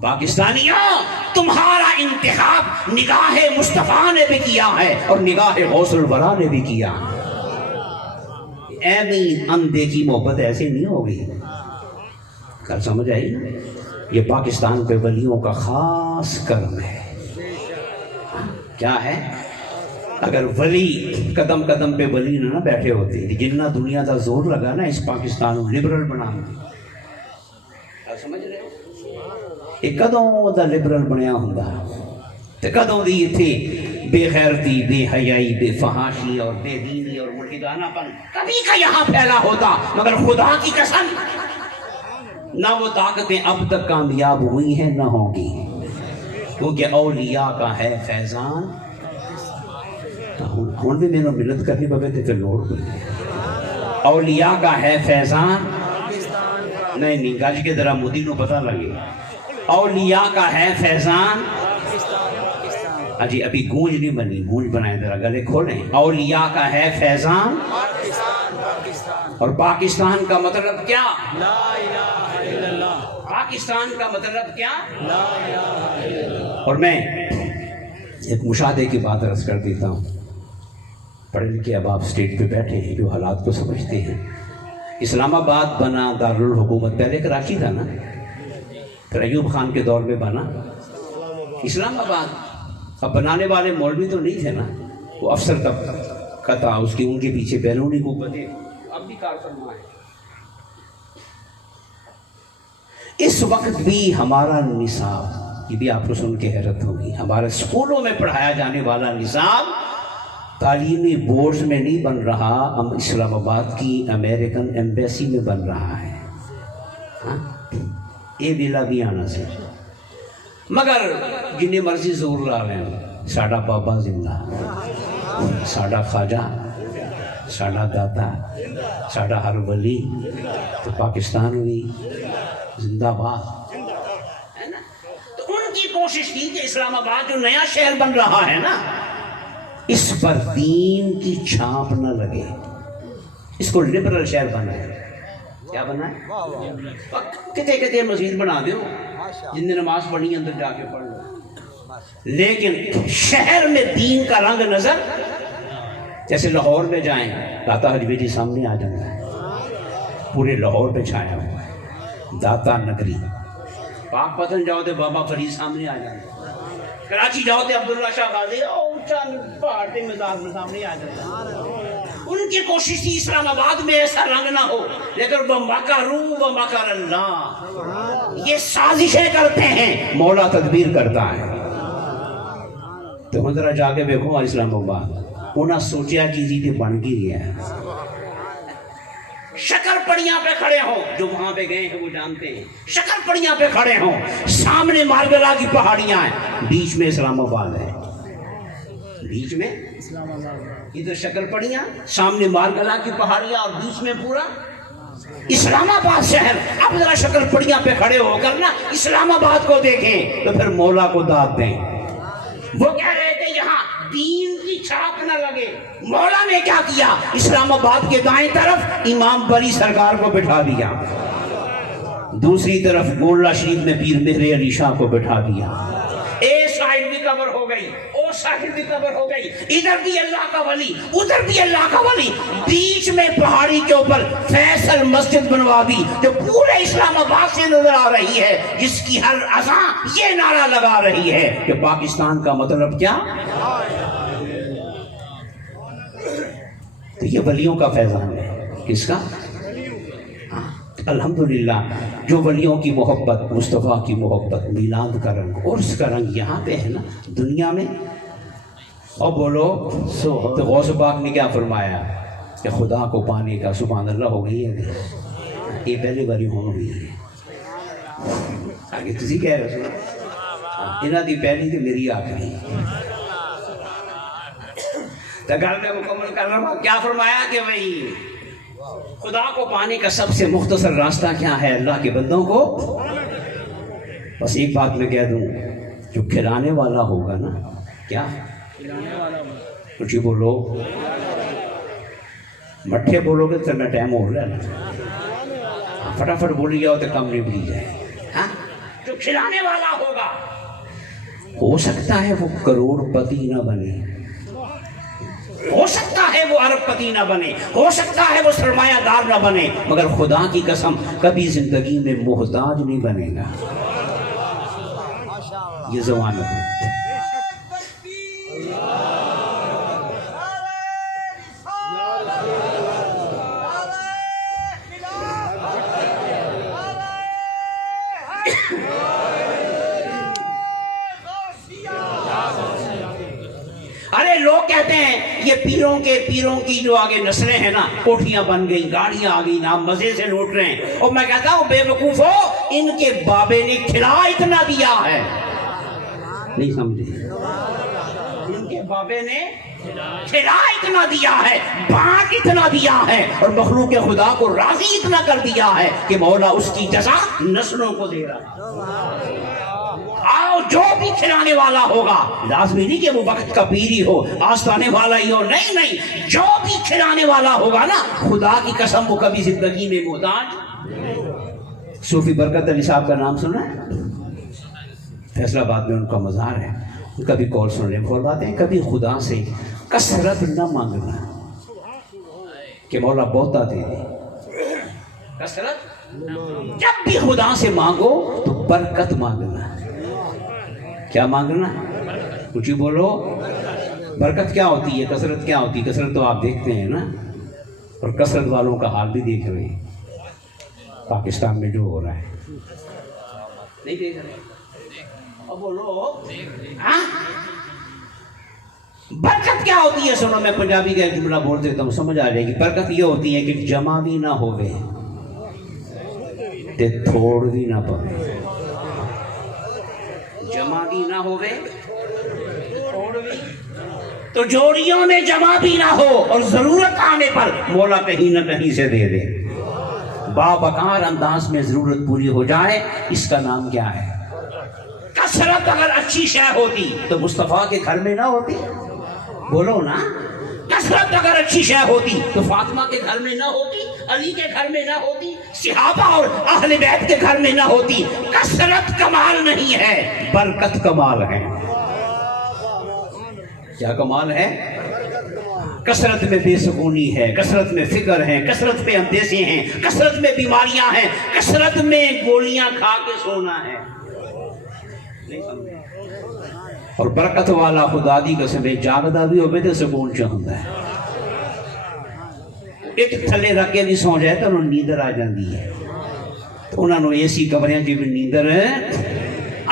پاکستانیوں، تمہارا انتخاب نگاہ مصطفیٰ نے بھی کیا ہے اور نگاہ غوث الورا نے بھی کیا۔ ایویں اندھے کی محبت ایسے نہیں ہوگی، کل سمجھ آئی؟ یہ پاکستان پہ ولیوں کا خاص کرم ہے۔ کیا ہے؟ اگر ولی قدم قدم پہ ولی نہ بیٹھے ہوتے، جنہ دنیا کا زور لگا نا اس پاکستان کو لبرل بنانا، سمجھ رہے ہو؟ یہ کدوں دا لبرل بنیا ہوندا تے کدوں دی اتھے بے غیرتی، بے حیائی، بے فحاشی اور بے دینی اور ملکانہ پن کبھی کا یہاں پھیلا ہوتا، مگر خدا کی قسم نہ وہ طاقتیں اب تک کامیاب ہوئی ہیں نہ ہوں گی، کیونکہ اولیاء کا ہے فیضان۔ ہوں بھی میرا ملت کرنی پہ تے لوڑ پئی، اولیاء کا ہے فیضان۔ نہیں گج کے ذرا مودی نو پتہ لگے، اولیاء کا ہے فیضان۔ جی ابھی گونج نہیں بنی، گونج بنائیں ذرا، گلے کھولیں۔ اولیاء کا ہے فیضان، اور پاکستان کا مطلب کیا؟ لا الہ الا اللہ۔ پاکستان کا مطلب کیا؟ لا الہ الا اللہ۔ اور میں ایک مشاہدے کی بات عرض کر دیتا ہوں، پڑھے لکھے اب آپ اسٹیج پہ بیٹھے ہیں جو حالات کو سمجھتے ہیں۔ اسلام آباد بنا دارالحکومت، پہلے کراچی تھا نا، پھر ایوب خان کے دور میں بنا اسلام آباد۔ اب بنانے والے مولوی تو نہیں تھے نا، وہ افسر طبقہ تھا، اس کی ان کے پیچھے بیرونی قوتیں اب بھی کار فرما ہے۔ اس وقت بھی ہمارا نصاب، یہ بھی آپ کو سن کے حیرت ہوگی، ہمارے اسکولوں میں پڑھایا جانے والا نصاب تعلیمی بورڈز میں نہیں بن رہا، ہم اسلام آباد کی امریکن ایمبیسی میں بن رہا ہے۔ یہ دلا بھی آنا سے مگر جنہیں مرضی زور لا رہے ہیں، ساڈا بابا زندہ، ساڈا خواجہ، ساڈا داتا، ساڈا ہر ولی، تو پاکستان بھی زندہ باد ہے نا۔ تو ان کی کوشش تھی کہ اسلام آباد جو نیا شہر بن رہا ہے نا، اس پر دین کی چھاپ نہ لگے، اس کو لبرل شہر بنا ہے۔ کیا بنا ہے؟ کتے کتے مزید بنا دو، جن نے نماز پڑھی اندر جا کے پڑھ لو، لیکن شہر میں دین کا رنگ نظر، جیسے لاہور میں جائیں، داتا حجویری سامنے آ جاتا ہے، پورے لاہور پہ چھایا ہوا ہے داتا نگری۔ پاک پتن جاؤ تو بابا فرید سامنے آ جاتا ہے، کراچی جاؤ تو عبداللہ شاہ غازی پہاڑ کے مزار میں سامنے آ جاتا ہے۔ ان کی کوشش تھی اسلام آباد میں ایسا رنگ نہ ہو، لیکن وَمَكَرُوا وَمَكَرَ اللَّهُ، یہ سازشیں کرتے ہیں، مولا تدبیر کرتا ہے۔ تو ذرا جا کے دیکھو اسلام آباد، انہاں سوچیا کی جی بن کی گیا ہے۔ شکر پڑیاں پہ کھڑے ہوں، جو وہاں پہ گئے ہیں وہ جانتے ہیں، شکر پڑیاں پہ کھڑے ہوں، سامنے مارگلا کی پہاڑیاں ہیں، بیچ میں اسلام آباد ہے، بیچ میں ادھر شکر پڑیاں، سامنے مارگلا کی پہاڑیاں، اور بیچ میں پورا اسلام آباد شہر۔ اب ذرا شکر پڑیاں پہ کھڑے ہو کر نا اسلام آباد کو دیکھیں تو پھر مولا کو داد دیں۔ وہ کہہ رہے تھے یہاں دین کی چھاپ نہ لگے، مولا نے کیا کیا؟ اسلام آباد کے دائیں طرف امام بری سرکار کو بٹھا دیا، دوسری طرف گولڑا شریف میں پیر مہر علی شاہ کو بٹھا دیا۔ ایک سائڈ بھی کور ہو گئی، اور سائڈ بھی کور ہو گئی، ادھر بھی اللہ کا ولی، ادھر بھی اللہ کا ولی، بیچ میں پہاڑی کے اوپر فیصل مسجد بنوا دی جو پورے اسلام آباد سے نظر آ رہی ہے، جس کی ہر اذان یہ نعرہ لگا رہی ہے کہ پاکستان کا مطلب کیا؟ تو یہ ولیوں کا فیضان ہے۔ کس کا؟ الحمدللہ جو ولیوں کی محبت، مصطفیٰ کی محبت، میلاد کا رنگ، عرس کا رنگ یہاں پہ ہے نا دنیا میں۔ اور بولو تو غوث پاک نے کیا فرمایا کہ خدا کو پانے کا سبحان اللہ ہو گئی ہے، یہ پہلے باری ہو گئی ہے۔ آگے تسی کہہ رہے ہو انہاں دی پہلی تو میری آخری۔ تو گل میں مکمل کر رہا ہوں، کیا فرمایا کہ بھائی خدا کو پانے کا سب سے مختصر راستہ کیا ہے؟ اللہ کے بندوں کو بس ایک بات میں کہہ دوں، جو کھلانے والا ہوگا نا، کیا کچھ ہی بولو، مٹھے بولو گے تو ٹائم ہو رہا ہے، فٹافٹ بولی جاؤ تو کم نہیں بولی جائے۔ ہاں جو کھلانے والا ہوگا، ہو سکتا ہے وہ کروڑ پتی نہ بنے، ہو سکتا ہے وہ ارب پتی نہ بنے، ہو سکتا ہے وہ سرمایہ دار نہ بنے، مگر خدا کی قسم کبھی زندگی میں محتاج نہیں بنے گا۔ یہ ضوابط ہے۔ ارے لوگ کہتے ہیں یہ پیروں کی جو آگے نسلیں ہیں نا، کوٹھیاں بن گئی، گاڑیاں آ گئی نا، مزے سے لوٹ رہے ہیں، اور میں کہتا ہوں بے وقوفو، ان کے بابے نے کھلا اتنا دیا ہے، نہیں سمجھے؟ ان کے بابے نے کھلا اتنا دیا ہے، بانٹ اتنا دیا ہے، اور مخلوق خدا کو راضی اتنا کر دیا ہے کہ مولا اس کی جزا نسلوں کو دے رہا ہے۔ آؤ، جو بھی کھلانے والا ہوگا، لازمی نہیں کہ وہ وقت کا پیر ہی ہو، آستانے والا ہی ہو، نہیں، جو بھی کھلانے والا ہوگا نا، خدا کی قسم وہ کبھی زندگی میں محتاج۔ صوفی برکت علی صاحب کا نام سنا ہے؟ فیصلہ آباد میں ان کا مزار ہے، کبھی کال سن رہے ہیں، فرماتے ہیں کبھی خدا سے کثرت نہ مانگنا کہ مولا بہتا دے دے، کثرت جب بھی خدا سے مانگو تو برکت مانگنا۔ کیا مانگنا؟ کچھ ہی بولو، برکت کیا ہوتی ہے، کثرت کیا ہوتی ہے؟ کثرت تو آپ دیکھتے ہیں نا، اور کثرت والوں کا حال بھی دیکھ رہے ہیں پاکستان میں جو ہو رہا ہے، نہیں دیکھ رہے؟ اب بولو ہاں، برکت کیا ہوتی ہے؟ سنو، میں پنجابی کا ایک جملہ بول دیتا ہوں، سمجھ آ جائے گی۔ برکت یہ ہوتی ہے کہ جمع بھی نہ ہوئے تے تھوڑ بھی نہ پوے، جمع بھی نہ ہوئے تھوڑ بھی، تو جوڑیوں میں جمع بھی نہ ہو، اور ضرورت آنے پر مولا کہیں نہ کہیں سے دے دے، بابکار انداز میں ضرورت پوری ہو جائے، اس کا نام کیا ہے؟ کثرت۔ اگر اچھی شے ہوتی تو مصطفیٰ کے گھر میں نہ ہوتی، بولو نا، کثرت اگر اچھی شے ہوتی تو فاطمہ کے گھر میں نہ ہوتی، علی کے گھر میں نہ ہوتی، صحابہ اور اہل بیت کے گھر میں نہ ہوتی۔ کثرت کمال نہیں ہے، برکت کمال ہے۔ کیا کمال ہے؟ کثرت میں بے سکونی ہے، کثرت میں فکر ہے، کثرت میں اندیشے ہیں، کثرت میں بیماریاں ہیں، کثرت میں گولیاں کھا کے سونا ہے۔ اور برکت والا خدا دی قسم جاگدا بھی ہوئے تو سکون چاہتا ہے، ایک تھلے رکھ کے بھی سو جائے تو انہوں نیندر آ جاندی ہے، تو انہوں نے ایسی کمریاں جی بھی نیندر ہے۔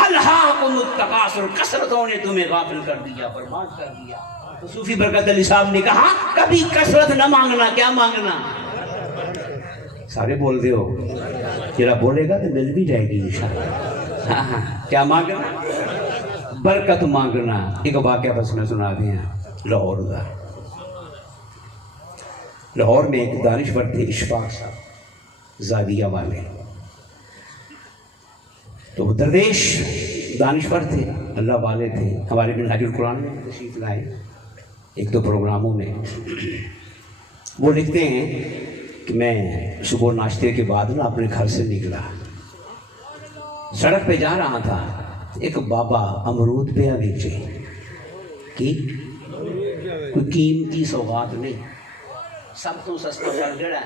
الہاکم التکاثر، کثرتوں نے تمہیں غافل کر دیا، برباد کر دیا۔ تو صوفی برکت علی صاحب نے کہا کبھی کثرت نہ مانگنا۔ کیا مانگنا؟ سارے بول دے ہو، جرا بولے گا تو مل بھی جائے گی انشاءاللہ۔ ہاں، کیا مانگنا؟ برکت مانگنا۔ ایک واقعہ بس میں سنا دیا لاہور کا۔ لاہور میں ایک دانشور تھے اشفاق صاحب، زادیہ والے، تو وہ درویش دانشور تھے، اللہ والے تھے، ہمارے منہاج القرآن میں تشریف لائے ایک دو پروگراموں میں۔ وہ لکھتے ہیں کہ میں صبح ناشتے کے بعد نا اپنے گھر سے نکلا، سڑک پہ جا رہا تھا، ایک بابا امرود پہ بیچے، کوئی قیمتی سوغات نہیں، سب تو سستا پڑ گیا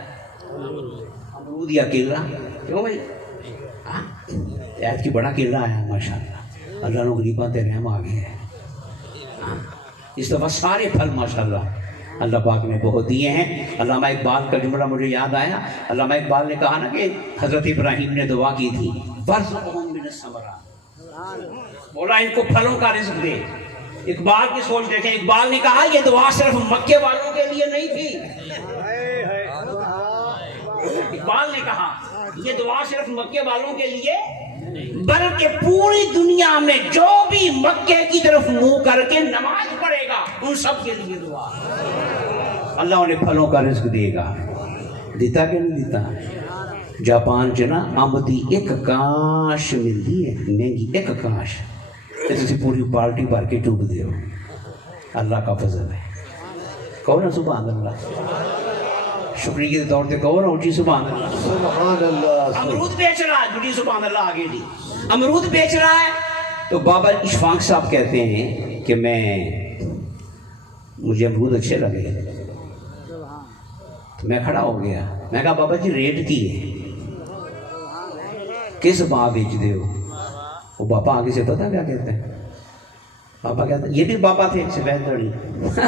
امرود یا کیلا۔ کیوں بھائی؟ ایت کی بڑا کیلا آیا ماشاءاللہ، اللہ نے غریباں تے رحم آ گیا ہے۔ اس دفعہ سارے پھل ماشاءاللہ اللہ پاک نے بہت دیے ہیں۔ علامہ اقبال کا جملہ مجھے یاد آیا، علامہ اقبال نے کہا نا کہ حضرت ابراہیم نے دعا کی تھی، وَارْزُقْهُم مِّنَ الثَّمَرَاتِ، مولا ان کو پھلوں کا رزق دے۔ اقبال کی سوچ دیکھیں، اقبال نے کہا یہ دعا صرف مکے والوں کے لیے نہیں تھی، اقبال نے کہا یہ دعا صرف مکے والوں کے لیے بلکہ پوری دنیا میں جو بھی مکے کی طرف منہ کر کے نماز پڑھے گا ان سب کے لیے دعا، اللہ انہیں پھلوں کا رزق دے گا۔ دیتا کہ نہیں دیتا؟ جاپان چ نا امب دی ایک کاش ملتی ہے مہنگی، ایک کاش تسی پوری بالٹی بھر کے ڈوب دے ہو، اللہ کا فضل ہے۔ کہو نا سبحان اللہ، شکریہ کے طور پہ کہو نا جی سبحان اللہ۔ سبحان اللہ۔ امرود بیچ رہا ہے جی، سبحان اللہ آگے جی، امرود بیچ رہا ہے۔ تو بابا اشفاق صاحب کہتے ہیں کہ مجھے امرود اچھے لگے، تو میں کھڑا ہو گیا، میں کہا بابا جی ریٹ کی ہے، کس بھاؤ بیچ دے ہو؟ وہ بابا آگے سے پتہ کیا کہتے ہیں؟ بابا کہتا ہے، یہ بھی بابا تھے سفید داڑھی،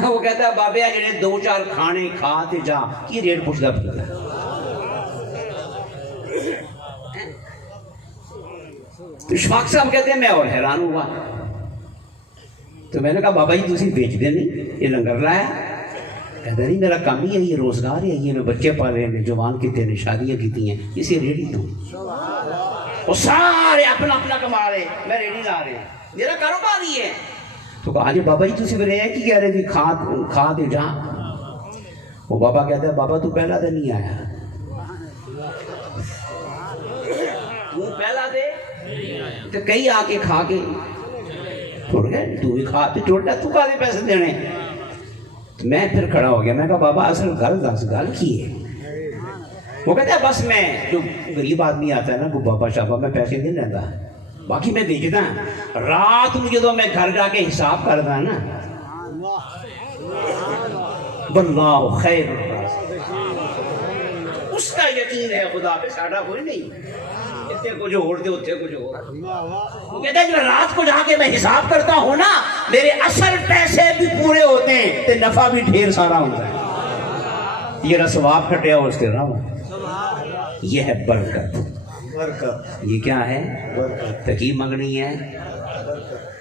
وہ کہتا ہے بابے جڑے دو چار کھانے کھا تے جا کی ریٹ پوچھتا پھرتا ہے۔ تو اشفاق صاحب کہتے ہیں میں اور حیران ہوا، تو میں نے کہا بابا جی تسی بیچ دے نہیں، یہ لنگر لایا؟ کہتا نہیں میرا کام ہی ہے، یہ روزگار ہے، یہ میں بچے پالے ہیں، جوان کیتے ہیں، شادیاں کی ہیں، اسے ریڑھی دوں. وہ سارے اپنا اپنا کما رہے، میں ریڑھی لا رہے، میرا کاروبار ہی ہے. تو کہا جی بابا جی تسی میرے کی کہہ رہے تھی کھا دے جا. وہ بابا کہتا ہے بابا تو پہلا دن نہیں آیا، تو پہلا دے تو کئی آ کے کھا کے چھوڑ گئے، تو بھی کھا تو چھوڑنا، تو کہا دے پیسے دینے. میں پھر کھڑا ہو گیا، میں کہا بابا اصل گل کی ہے. وہ کہتا ہے بس میں جو غریب آدمی آتا ہے نا وہ بابا شابا میں پیسے نہیں لیتا، باقی میں دیکھتا ہوں رات میں جدو میں گھر جا کے حساب کرتا نا واللہ خیر، اس کا یقین ہے خدا پہ، ساڑھا کوئی نہیں. اتنے کچھ اور دے اتنے کچھ اور. وہ کہتا ہے جب رات کو جا کے میں حساب کرتا ہوں نا میرے اصل پیسے بھی پورے ہوتے ہیں تو نفع بھی ڈھیر سارا ہوتا ہے. یہ رسواب کھٹیا اس کے رہا، یہ ہے برکت. برکت یہ کیا ہے؟ برکت. تقی منگنی ہے.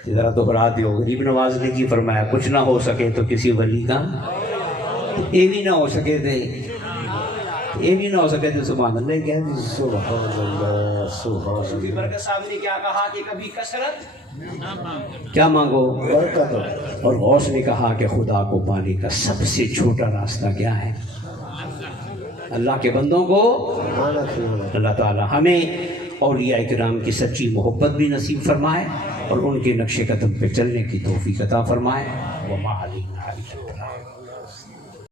ذرا دہرا دیو، غریب نواز نے کی فرمایا کچھ نہ ہو سکے تو کسی ولی کا، یہ بھی نہ ہو سکے تھے، یہ بھی نہ ہو سکے تو سبحان اللہ کہہ دی. سبحان اللہ سبحان اللہ. برکت صاحب نے کیا کہا کہ کبھی کثرت کیا مانگو، برکت. اور غوث نے کہا کہ خدا کو پانے کا سب سے چھوٹا راستہ کیا ہے؟ اللہ کے بندوں کو اللہ تعالی ہمیں اولیاء کرام کی سچی محبت بھی نصیب فرمائے اور ان کے نقش قدم پہ چلنے کی توفیق عطا فرمائے. وما علینا الا البلاغ.